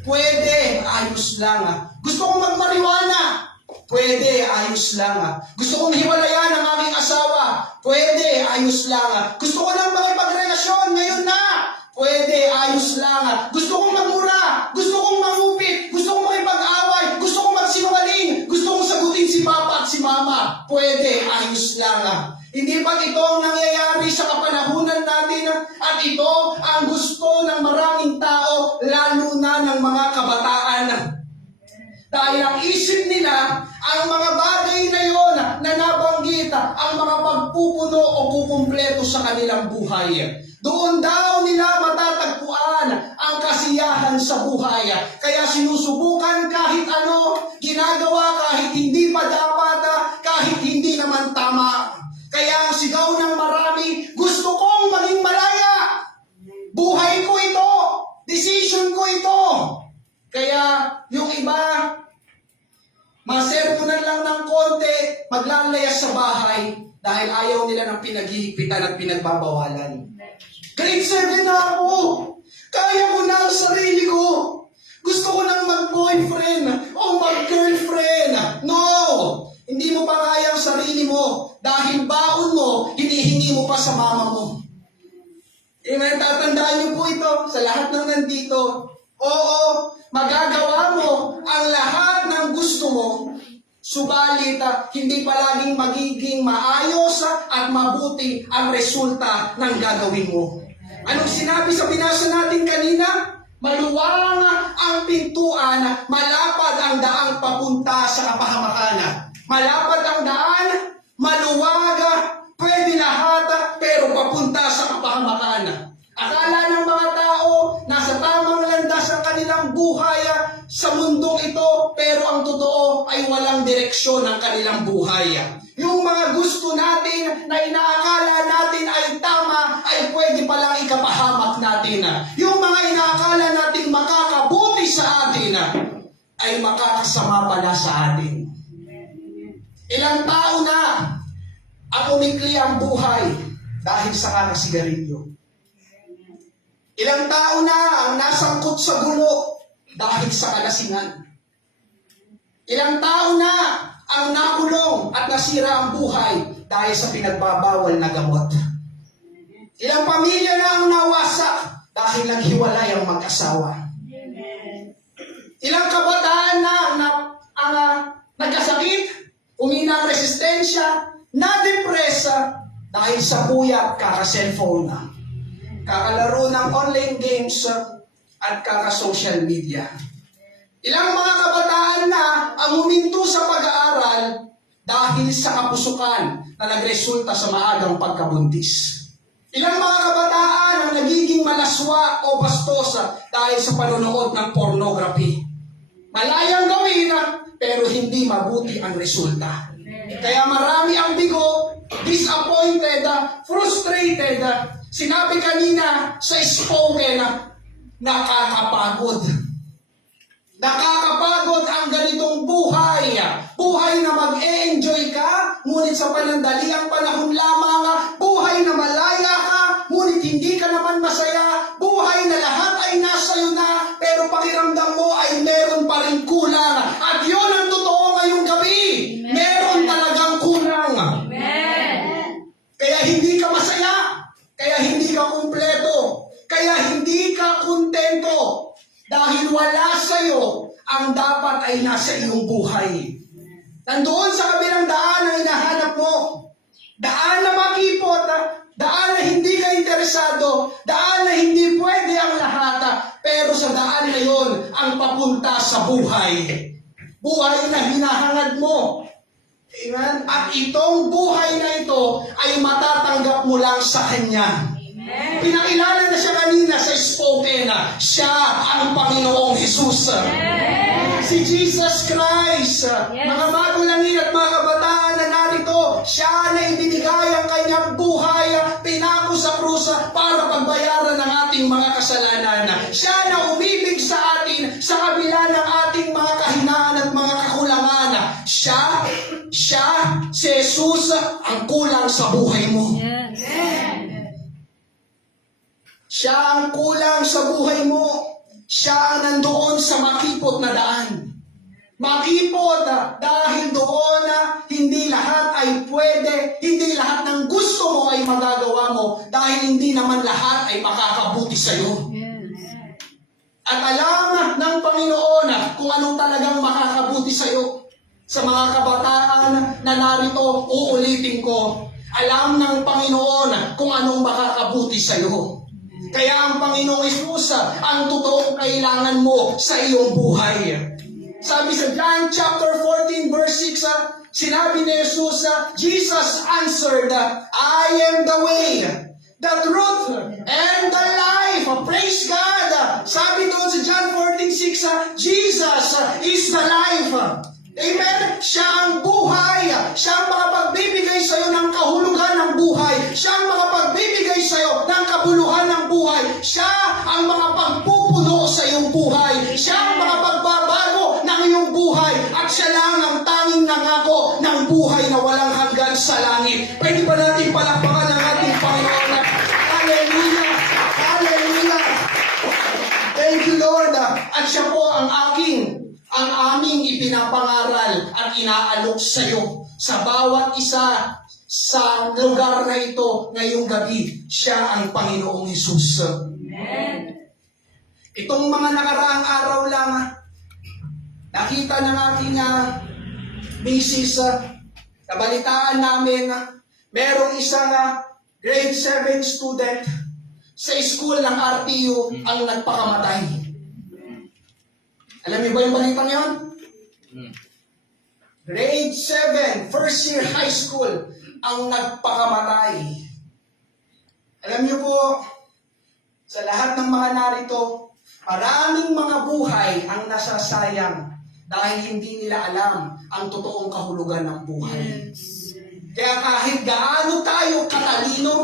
Pwede, ayos lang. Gusto kong magmariwana? Pwede, ayos lang. Gusto kong hiwalayan ang aking asawa? Pwede, ayos lang. Gusto ko lang makipagrelasyon ngayon na? Pwede, ayos lang. Gusto kong magmura, gusto kong mangupit, gusto kong makipag-away, gusto kong magsinungaling, gusto kong sagutin si Papa at si Mama. Pwede, ayos lang. Hindi ba ito ang nangyayari sa kapanahunan natin? At ito ang gusto ng maraming tao, lalo na ng mga kabataan. Dahil ang isip nila, ang mga bagay na yon na nabanggit, ang mga pagpupuno o kukumpleto sa kanilang buhay. Doon daw nila matatagpuan ang kasiyahan sa buhay. Kaya sinusubukan kahit ano, ginagawa kahit hindi pa dapat, kahit hindi naman tama. Kaya ang sigaw ng marami, gusto kong maging malaya. Buhay ko ito. Decision ko ito. Kaya yung iba, masermonan lang ng konti, maglalayas sa bahay dahil ayaw nila ng pinaghihipitan at pinagbabawalan. Grade 7 na ako. Kaya ko na ang sarili ko. Gusto ko nang mag-boyfriend o mag-girlfriend. No! Hindi mo pa kaya ang sarili mo dahil baon mo, hinihingi mo pa sa mama mo. Amen. Tatandaan niyo po ito sa lahat ng nandito. Oo, magagawa mo ang lahat ng gusto mo, subalit hindi palaging magiging maayos at mabuti ang resulta ng gagawin mo. Anong sinabi sa binasa natin kanina? Maluwang ang pintuan, malapad ang daang papunta sa kapahamakan. Malapad ang daan, maluwag, pwede lahat, pero papunta sa kapahamakan. Akala ng mga tao, nasa tamang landas ang kanilang buhay sa mundong ito, pero ang totoo ay walang direksyon ang kanilang buhay. Yung mga gusto natin na inaakala natin ay tama, ay pwede palang ikapahamak natin. Yung mga inaakala natin makakabuti sa atin, ay makakasama pala sa atin. Ilang tao na ang umikli ang buhay dahil sa kakasigarilyo. Ilang tao na ang nasangkot sa gulo dahil sa kalasingan. Ilang tao na ang nakulong at nasira ang buhay dahil sa pinagbabawal na gamot. Ilang pamilya na ang nawasak dahil naghiwalay ang mag-asawa. Ilang kabataan na ang nagkasakit, umina ang resistensya, na-depressa dahil sa puyat kaka-cellphone na. Kakalaro ng online games at kaka-social media. Ilang mga kabataan na ang huminto sa pag-aaral dahil sa kapusukan na nagresulta sa maagang pagkabuntis. Ilang mga kabataan ang nagiging malaswa o bastosa dahil sa panonood ng pornography. Malayang gawin pero hindi mabuti ang resulta. Kaya marami ang bigo, disappointed, frustrated. Sinabi kanina sa spoken, nakakapagod. Nakakapagod ang ganitong buhay. Buhay na mag-e-enjoy ka, ngunit sa panandaliang panahon lamang. Buhay na malaya ka, ngunit hindi ka naman masaya. Buhay na lahat ay nasa'yo na, pero pakiramdam mo ay meron pa rin kulang. At yun ang totoo ngayong gabi. Meron talagang kulang. Kaya hindi ka masaya. Kaya hindi ka kumpleto. Kaya hindi ka kontento. Dahil wala sa'yo ang dapat ay nasa iyong buhay. Nandoon sa kabilang daan ang hinahanap mo. Daan na makipot, daan na hindi ka interesado, daan na hindi pwede ang lahat, pero sa daan na yon ang papunta sa buhay. Buhay na hinahangad mo. Amen? At itong buhay na ito ay matatanggap mo lang sa Kanya. Pinakilala na siya kanina sa spoken na siya ang Panginoong Jesus. Si Jesus Christ. Mga magulangin at mga kabataan na narito, siya na ibinigay ang kanyang buhay, pinako sa krus para pagbayaran ng ating mga kasalanan. Siya na umibig sa atin sa kabila ng ating mga kahinaan at mga kakulangan. Siya, si Jesus ang kulang sa buhay mo. Siya ang kulang sa buhay mo. Siya ang nandoon sa makipot na daan. Makipot dahil doon hindi lahat ay pwede, hindi lahat ng gusto mo ay magagawa mo dahil hindi naman lahat ay makakabuti sa iyo. At alam ng Panginoon kung anong talagang makakabuti sa iyo. Sa mga kabataan na narito, uulitin ko, alam ng Panginoon kung anong makakabuti sa iyo. Kaya ang Panginoong Hesus ang totoong kailangan mo sa iyong buhay. Sabi sa John chapter 14 verse 6, sinabi ni Jesus, Jesus answered, I am the way, the truth, and the life. Praise God. Sabi doon sa John 14:6, Jesus is the life. Amen? Siya ang buhay. Siya ang makapagbibigay sa iyo ng kahulugan ng buhay. Siya ang makapagbibigay sa iyo ng kabuluhan ng buhay. Siya ang makapagpupuno sa iyong buhay. Siya ang makapagbabago ng iyong buhay. At siya lang ang tanging nangako ng buhay na walang hanggan sa langit. Pwede ba natin palakpakan ang ating Panginoon? Hallelujah! Hallelujah! Thank you, Lord. At siya po ang aming ipinapangaral at inaalok sa iyo sa bawat isa sa lugar na ito ngayong gabi. Siya ang Panginoong Hesus. Amen. Itong mga nakaraang araw lang, nakita ng aking misis, nabalitaan namin, merong isang grade 7 student sa school ng RTU ang nagpakamatay. Alam niyo ba yung balitang yun? Grade 7, first year high school, ang nagpakamatay. Alam niyo po, sa lahat ng mga narito, maraming mga buhay ang nasasayang dahil hindi nila alam ang totoong kahulugan ng buhay. Kaya kahit gaano tayo katalino,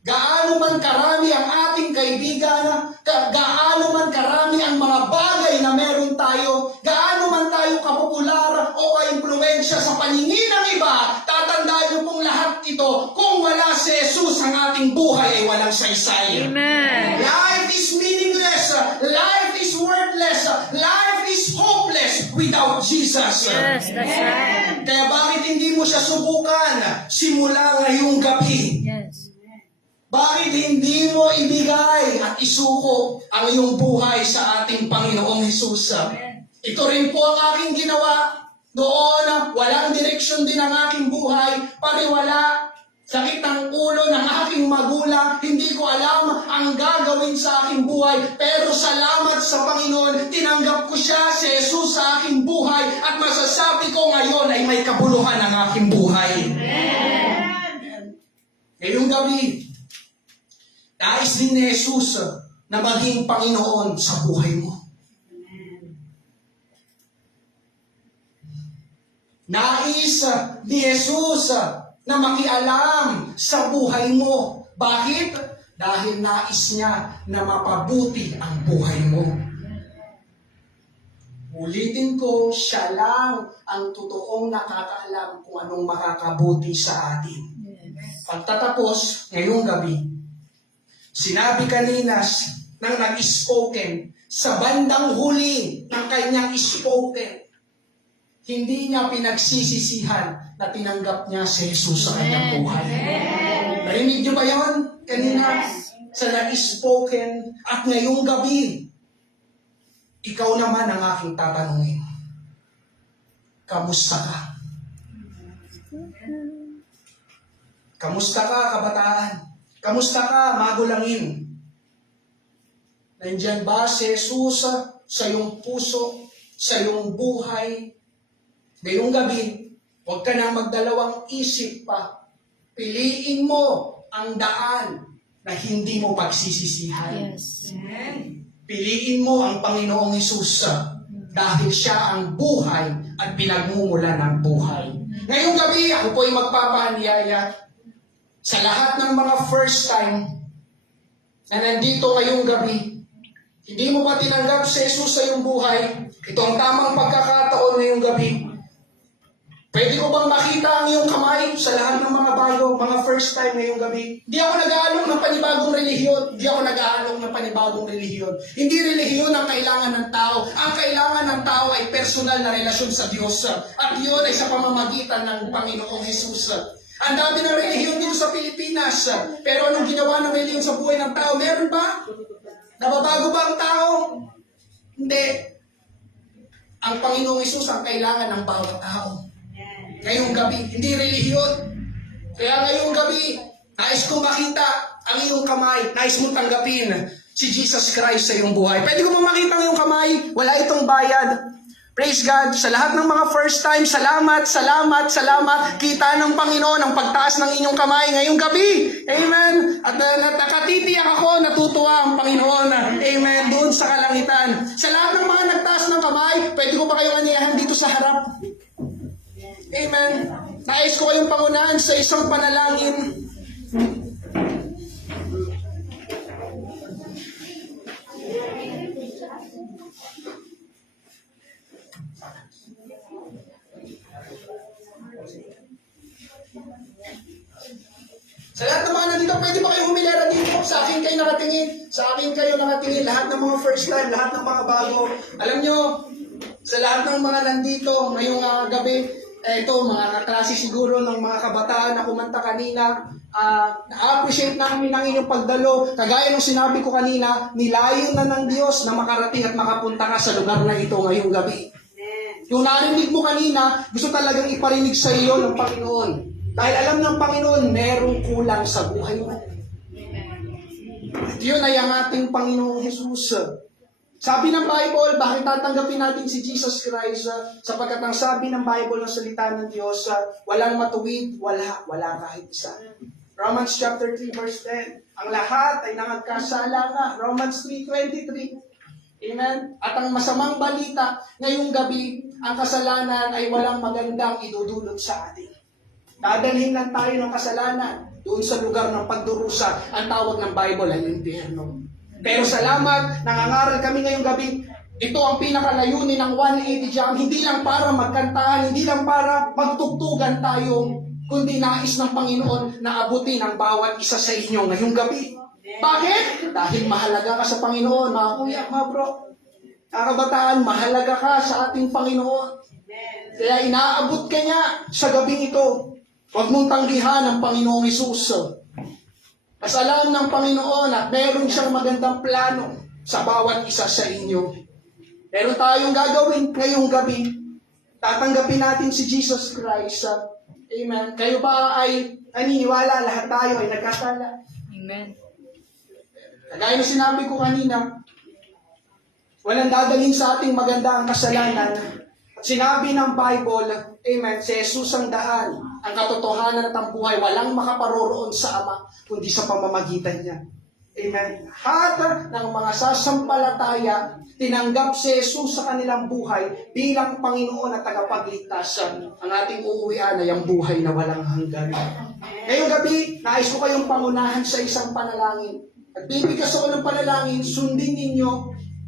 gaano man karami ang ating kaibigan, gaano man karami ang mga bagay na meron tayo, gaano man tayo kapopular o ka-impluensya sa paningin ng iba, tatandaan niyo pong lahat ito, kung wala si Jesus, ang ating buhay ay walang saysay. Amen. Life is meaningless. Life is worthless. Life is hopeless without Jesus. Yes, that's right. Kaya bakit hindi mo siya subukan simula ngayong gabi? Yes. Bakit hindi mo ibigay at isuko ang iyong buhay sa ating Panginoong Hesus? Ito rin po ang aking ginawa. Doon, walang direksyon din ang aking buhay. Pariwala, sakit ang ulo ng aking magulang. Hindi ko alam ang gagawin sa aking buhay. Pero salamat sa Panginoon, tinanggap ko siya, si Jesus sa aking buhay. At masasabi ko ngayon ay may kabuluhan ang aking buhay. Ngayong gabi, nais din ni Jesus na maging Panginoon sa buhay mo. Nais ni Jesus na makialam sa buhay mo. Bakit? Dahil nais niya na mapabuti ang buhay mo. Ulitin ko, siya lang ang totoong nakakaalam kung anong makakabuti sa atin. Pagtatapos, ngayong gabi, sinabi kanina ng nag-spoken, sa bandang huli ng kanyang spoken, hindi niya pinagsisisihan na tinanggap niya si Jesus sa kanyang buhay. Narinig niyo ba yun? Kanina, sa nag-spoken, at ngayong gabi, ikaw naman ang aking tatanungin. Kamusta ka? Kamusta ka, kabataan? Kamusta ka, magulangin? Nandiyan ba si Jesus sa iyong puso, sa iyong buhay? Ngayong gabi, huwag ka na magdalawang isip pa. Piliin mo ang daan na hindi mo pagsisisihan. Yes. Piliin mo ang Panginoong Hesus dahil siya ang buhay at pinagmumula ng buhay. Ngayong gabi, ako po ay magpapaanyaya sa lahat ng mga first time na nandito ngayong gabi. Hindi mo pa tinanggap si Jesus sa iyong buhay. Ito ang tamang pagkakataon ngayong gabi. Pwede ko bang makita ang iyong kamay sa lahat ng mga bago, mga first time ngayong gabi? Hindi ako nag-aalok ng panibagong relihiyon. Hindi ako nag-aalok ng panibagong relihiyon. Hindi relihiyon ang kailangan ng tao. Ang kailangan ng tao ay personal na relasyon sa Diyos. At yun ay sa pamamagitan ng Panginoong Hesus. Ang dami ng relihiyon dito sa Pilipinas. Pero anong ginawa ng relihiyon sa buhay ng tao? Meron ba? Nababago ba ang tao? Hindi. Ang Panginoong Hesus ang kailangan ng bawat tao. Ngayong gabi, hindi relihiyon. Kaya ngayong gabi, nais kong makita ang iyong kamay, nais mong tanggapin si Jesus Christ sa iyong buhay. Pwede ko makita ang iyong kamay, wala itong bayad. Praise God. Sa lahat ng mga first time, salamat, salamat, salamat. Kita ng Panginoon ang pagtaas ng inyong kamay ngayong gabi. Amen. At nakatitiyak ako, natutuwa ang Panginoon. Amen. Doon sa kalangitan. Sa lahat ng mga nagtaas ng kamay, pwede ko ba kayong aniyahan dito sa harap? Amen. Nais ko kayong pangunahan sa isang panalangin. Sa lahat ng mga nandito, pwede ba kayo humilera dito? Sa akin kayo nakatingin. Sa akin kayo nakatingin. Lahat ng mga first time, lahat ng mga bago. Alam nyo, sa lahat ng mga nandito, ngayong gabi, ito, mga kaklase siguro ng mga kabataan na kumanta kanina, na-appreciate namin ang inyong pagdalo. Kagaya ng sinabi ko kanina, nilayo na ng Diyos na makarating at makapunta ka sa lugar na ito ngayong gabi. Yung narinig mo kanina, gusto talagang iparinig sa iyo ng Panginoon. Dahil alam ng Panginoon, merong kulang sa buhay mo. At yun ay ang ating Panginoong Jesus. Sabi ng Bible, bakit tatanggapin natin si Jesus Christ? Sapagkat ang sabi ng Bible ng salita ng Diyos, walang matuwid, wala kahit isa. Romans chapter 3 verse 10, ang lahat ay nangagkasala nga. Romans 3:23. Amen? At ang masamang balita, ngayong gabi, ang kasalanan ay walang magandang idudulot sa atin. Dadalhin lang tayo ng kasalanan doon sa lugar ng pagdurusa. Ang tawag ng Bible ay impyerno. Pero salamat, nangangaral kami ngayong gabi. Ito ang pinakalayunin ng 180 Jam. Hindi lang para magkantahan, hindi lang para magtugtugan tayo, kundi nais ng Panginoon na abutin ang bawat isa sa inyo ngayong gabi. Bakit? Dahil mahalaga ka sa Panginoon, mga kuya, mga bro. Kabataan, mahalaga ka sa ating Panginoon. Kaya inaabot ka niya sa gabing ito. Huwag mong tanggihan ang Panginoong Hesus. Kasi alam ng Panginoon at meron siyang magandang plano sa bawat isa sa inyo. Meron tayong gagawin ngayong gabi. Tatanggapin natin si Jesus Christ. Amen. Kayo ba ay naniniwala lahat tayo ay nagkasala? Amen. Kagaya ng sinabi ko kanina, walang dadalhin sa ating maganda ang kasalanan. Sinabi ng Bible, amen, si Jesus ang daan, ang katotohanan at ang buhay, walang makaparoroon sa Ama, kundi sa pamamagitan niya. Amen. Lahat ng mga sasampalataya, tinanggap si Jesus sa kanilang buhay bilang Panginoon at tagapagligtas. Ang ating uuwian ay ang buhay na walang hanggan. Ngayong gabi, nais ko kayong pangunahan sa isang panalangin. At bibigkas ako ng panalangin, sundin ninyo,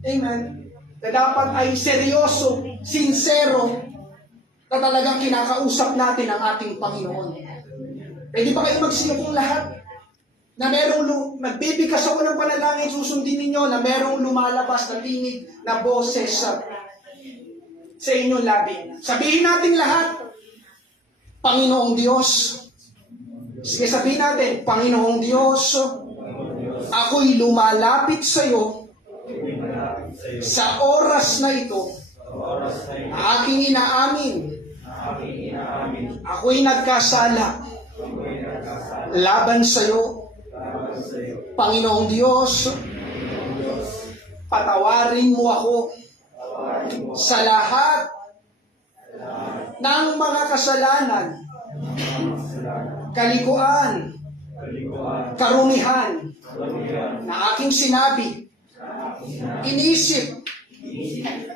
amen, na dapat ay seryoso, sincero, na talagang kinakausap natin ang ating Panginoon. Pwede ba kayo magsiyokong lahat? Na merong, nagbibigkas ako ng panalangin, susundin ninyo na merong lumalabas na tinig na boses sa inyong labi. Sabihin natin lahat, Panginoong Diyos. Sige, sabihin natin, Panginoong Diyos, ako'y lumalapit sa iyo sa oras na ito. Aking inaamin, ako'y nagkasala laban sa iyo. Panginoong Diyos, patawarin mo ako sa lahat ng mga kasalanan, kalikuan, karumihan na aking sinabi, inisip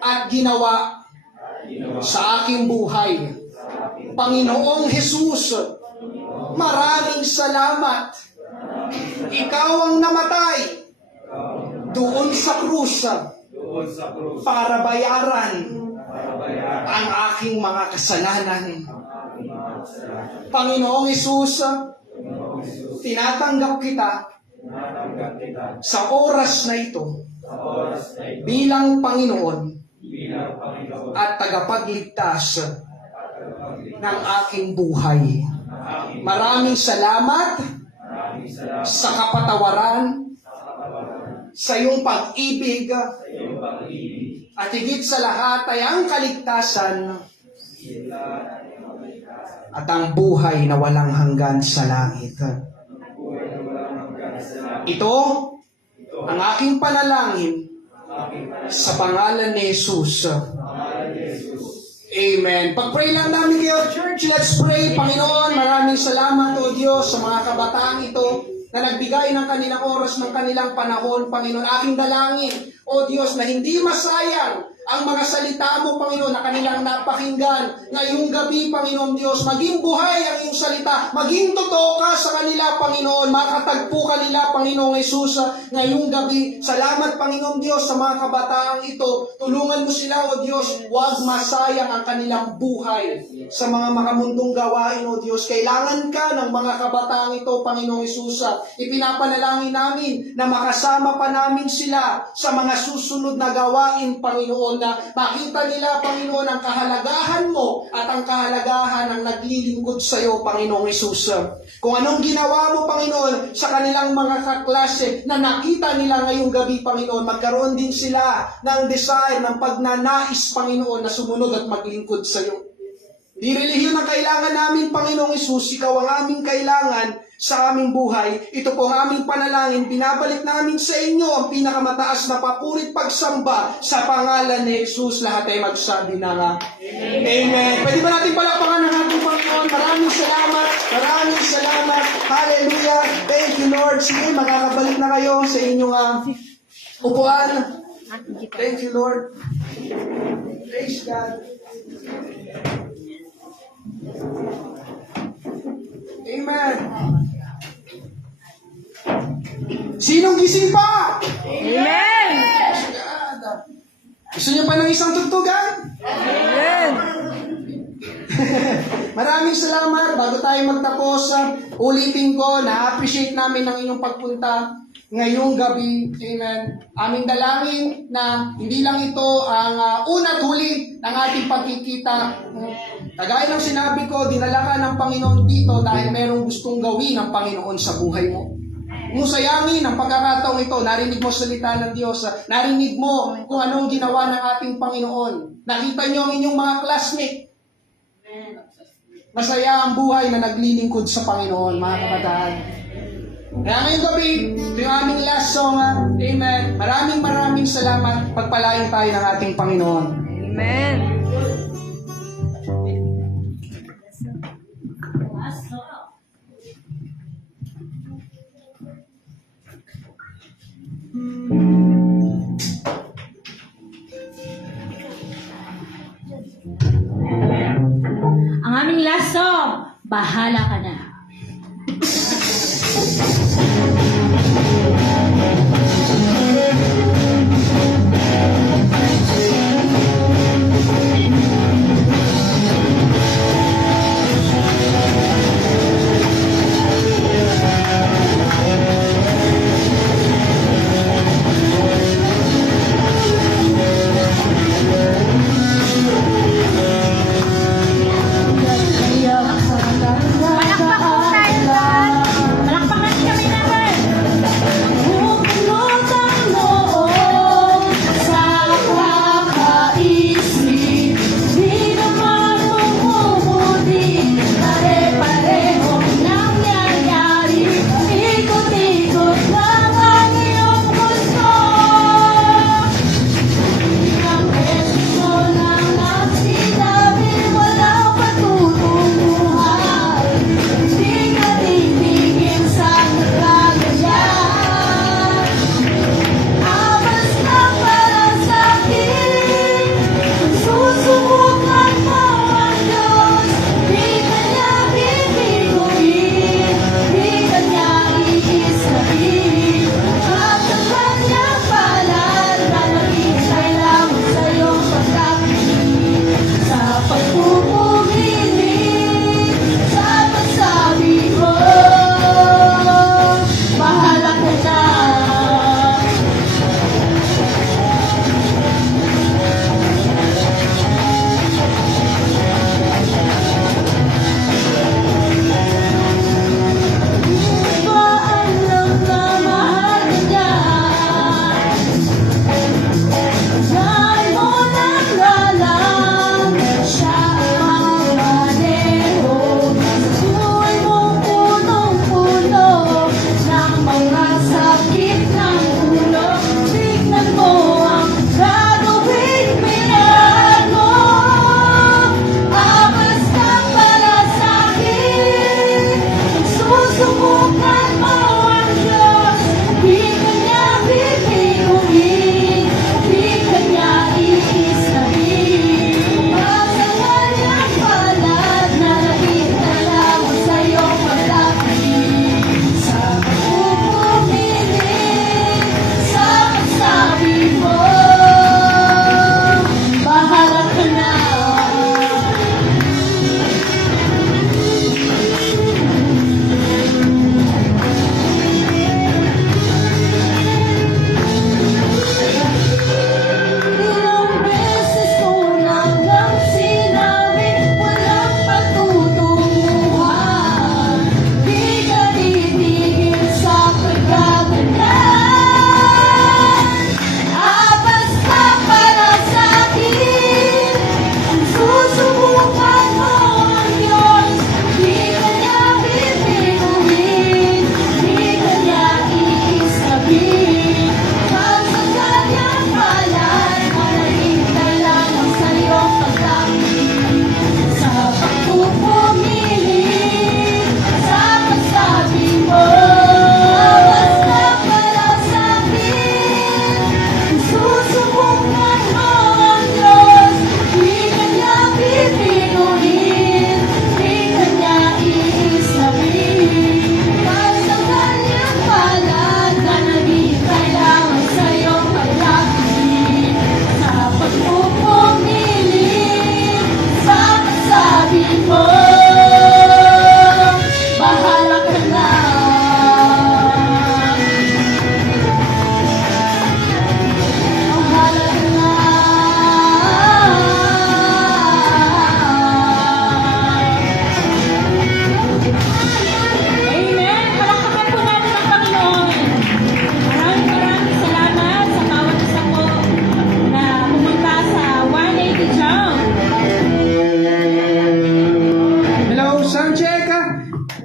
at ginawa sa aking buhay. Panginoong Jesus, maraming salamat. Ikaw ang namatay doon sa krus para bayaran ang aking mga kasalanan. Panginoong Jesus, tinatanggap kita sa oras na ito bilang Panginoon at tagapagligtas ng aking buhay. Maraming salamat sa kapatawaran, sa iyong pag-ibig, at higit sa lahat ay ang kaligtasan at ang buhay na walang hanggan sa langit. Ito ang aking panalangin sa pangalan ni Jesus. Amen. Pag-pray lang namin kayo, church. Let's pray. Panginoon, maraming salamat, O Diyos, sa mga kabataang ito na nagbigay ng kanilang oras, ng kanilang panahon, Panginoon. Aking dalangin, O Diyos, na hindi masayang ang mga salita mo, Panginoon, na kanilang napakinggan ngayong gabi, Panginoon Diyos. Maging buhay ang iyong salita. Maging totoo ka sa kanila, Panginoon. Makatagpo kanila, Panginoong Jesus, ngayong gabi. Salamat, Panginoon Diyos, sa mga kabataang ito. Tulungan mo sila, O Diyos. Huwag masayang ang kanilang buhay sa mga makamundong gawain, O Diyos. Kailangan ka ng mga kabataang ito, Panginoong Jesus. Ipinapanalangin namin na makasama pa namin sila sa mga susunod na gawain, Panginoon, na makita nila, Panginoon, ang kahalagahan mo at ang kahalagahan ng naglilingkod sa iyo, Panginoong Hesus. Kung anong ginawa mo, Panginoon, sa kanilang mga kaklase na nakita nila ngayong gabi, Panginoon, magkaroon din sila ng desire, ng pagnanais, Panginoon, na sumunod at maglingkod sa iyo. Di relihiyon ang kailangan namin, Panginoong Hesus. Ikaw ang aming kailangan sa aming buhay. Ito po ang aming panalangin. Binabalik namin sa inyo ang pinakamataas na papurit pagsamba sa pangalan ni Jesus. Lahat ay magsabi na nga. Amen. Pwede ba natin palakpakan ang ating Panginoon? Maraming salamat. Maraming salamat. Hallelujah. Thank you, Lord. Sige, makakabalik na kayo sa inyong upuan. Thank you, Lord. Praise God. Amen. Sinong gising pa? Amen. Gusto niyo pa ng isang tugtugan? Amen. Maraming salamat. Bago tayo magtapos, ulitin ko, na-appreciate namin ang inyong pagpunta ngayong gabi. Amen. Aming dalangin na hindi lang ito ang una at huli ng ating pagkikita. Kagaya ng sinabi ko, dinala ka ng Panginoon dito dahil merong gustong gawin ng Panginoon sa buhay mo. Musayangin ang pagkakataong ito. Narinig mo salita ng Diyos. Narinig mo kung anong ginawa ng ating Panginoon. Nakita niyo ang inyong mga classmate. Masaya ang buhay na naglilingkod sa Panginoon, mga kabataan. Kaya ngayong gabi, ito yung aming last song. Amen. Maraming salamat. Pagpalain tayo ng ating Panginoon. Amen. Ang aming last song, Bahala Ka Na. Palakpak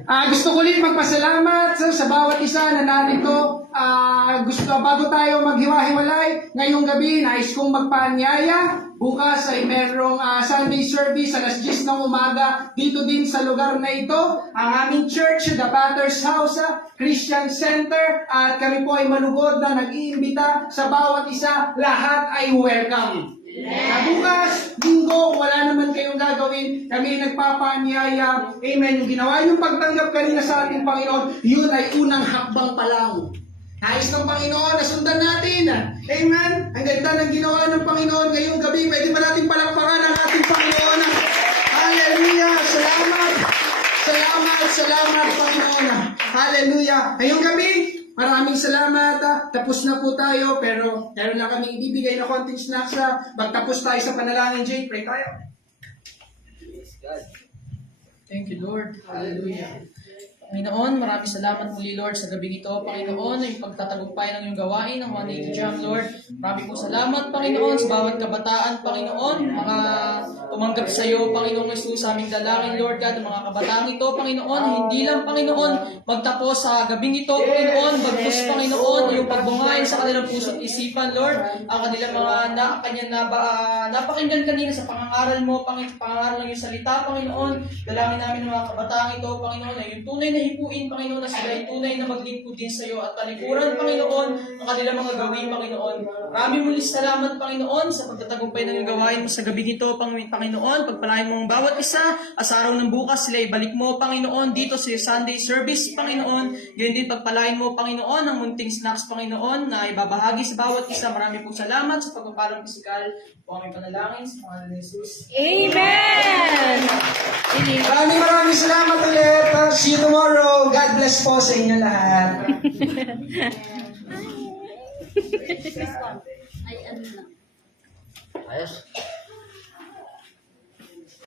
Gusto ko ulit magpasalamat sa bawat isa na narito. Bago tayo maghiwa-hiwalay, ngayong gabi, nais kong magpaanyaya. Bukas ay merong Sunday service alas 10 ng umaga dito din sa lugar na ito. Ang aming church, The Potter's House Christian Center. At kami po ay malugod na nag-iimbita sa bawat isa. Lahat ay welcome. Bukas, linggo, wala naman kayong gagawin. Kami nagpapaanyaya. Amen. Yung ginawa yung pagtanggap kanina sa ating Panginoon, yun ay unang hakbang pa lang. Nais ng Panginoon na sundan natin. Amen. Ang ganda ng ginawa ng Panginoon ngayong gabi. Pwede ba natin palakpakan ang ating Panginoon? Hallelujah. Salamat. Salamat, salamat, Panginoon. Hallelujah. Ngayong gabi, maraming salamat. Tapos na po tayo, pero meron lang kami ibibigay na konting snacks. Magtapos tayo sa panalangin, Jay. Pray tayo. Thank you, Lord. Hallelujah. Panginoon, maraming salamat muli, Lord, sa gabi ito. Panginoon, yung pagtatagumpay ng iyong gawain ng 180 Jam, Lord. Maraming po salamat, Panginoon, sa bawat kabataan, Panginoon, mga tumanggap sa iyo, Panginoon Jesus, sa aming dalangin, Lord God, ng mga kabataan ito, Panginoon, hindi lang, Panginoon, magtapos sa gabing ito, Panginoon, bagkus, Panginoon, yung pagbungayin sa kanilang puso at isipan, Lord, ang kanilang mga napakinggan kanina sa pangangaral mo, pangangaral ng iyong salita, Panginoon. Dalangin namin ng mga kabataan ito, Panginoon, na yung tunay na hipuin, Panginoon, na sila ay tunay na maglingkod din sa iyo at talikuran, Panginoon, ang kanilang mga gawin, Panginoon. Maraming muli salamat, Panginoon, sa pagtatagumpay ng iyong gawain mo sa gabi nito, Panginoon. Pagpalain mo ang bawat isa, as araw ng bukas, sila ibalik mo, Panginoon, dito sa Sunday service, Panginoon. Ganyan din pagpalain mo, Panginoon, ang munting snacks, Panginoon, na ibabahagi sa bawat isa. Maraming pong salamat sa pagpapalang pisikal po aming panalangin sa pangalan ni Jesus. Amen! Maraming salamat ulit. See you tomorrow. God bless po sa inyo lahat. Ay, ano na. Ayos.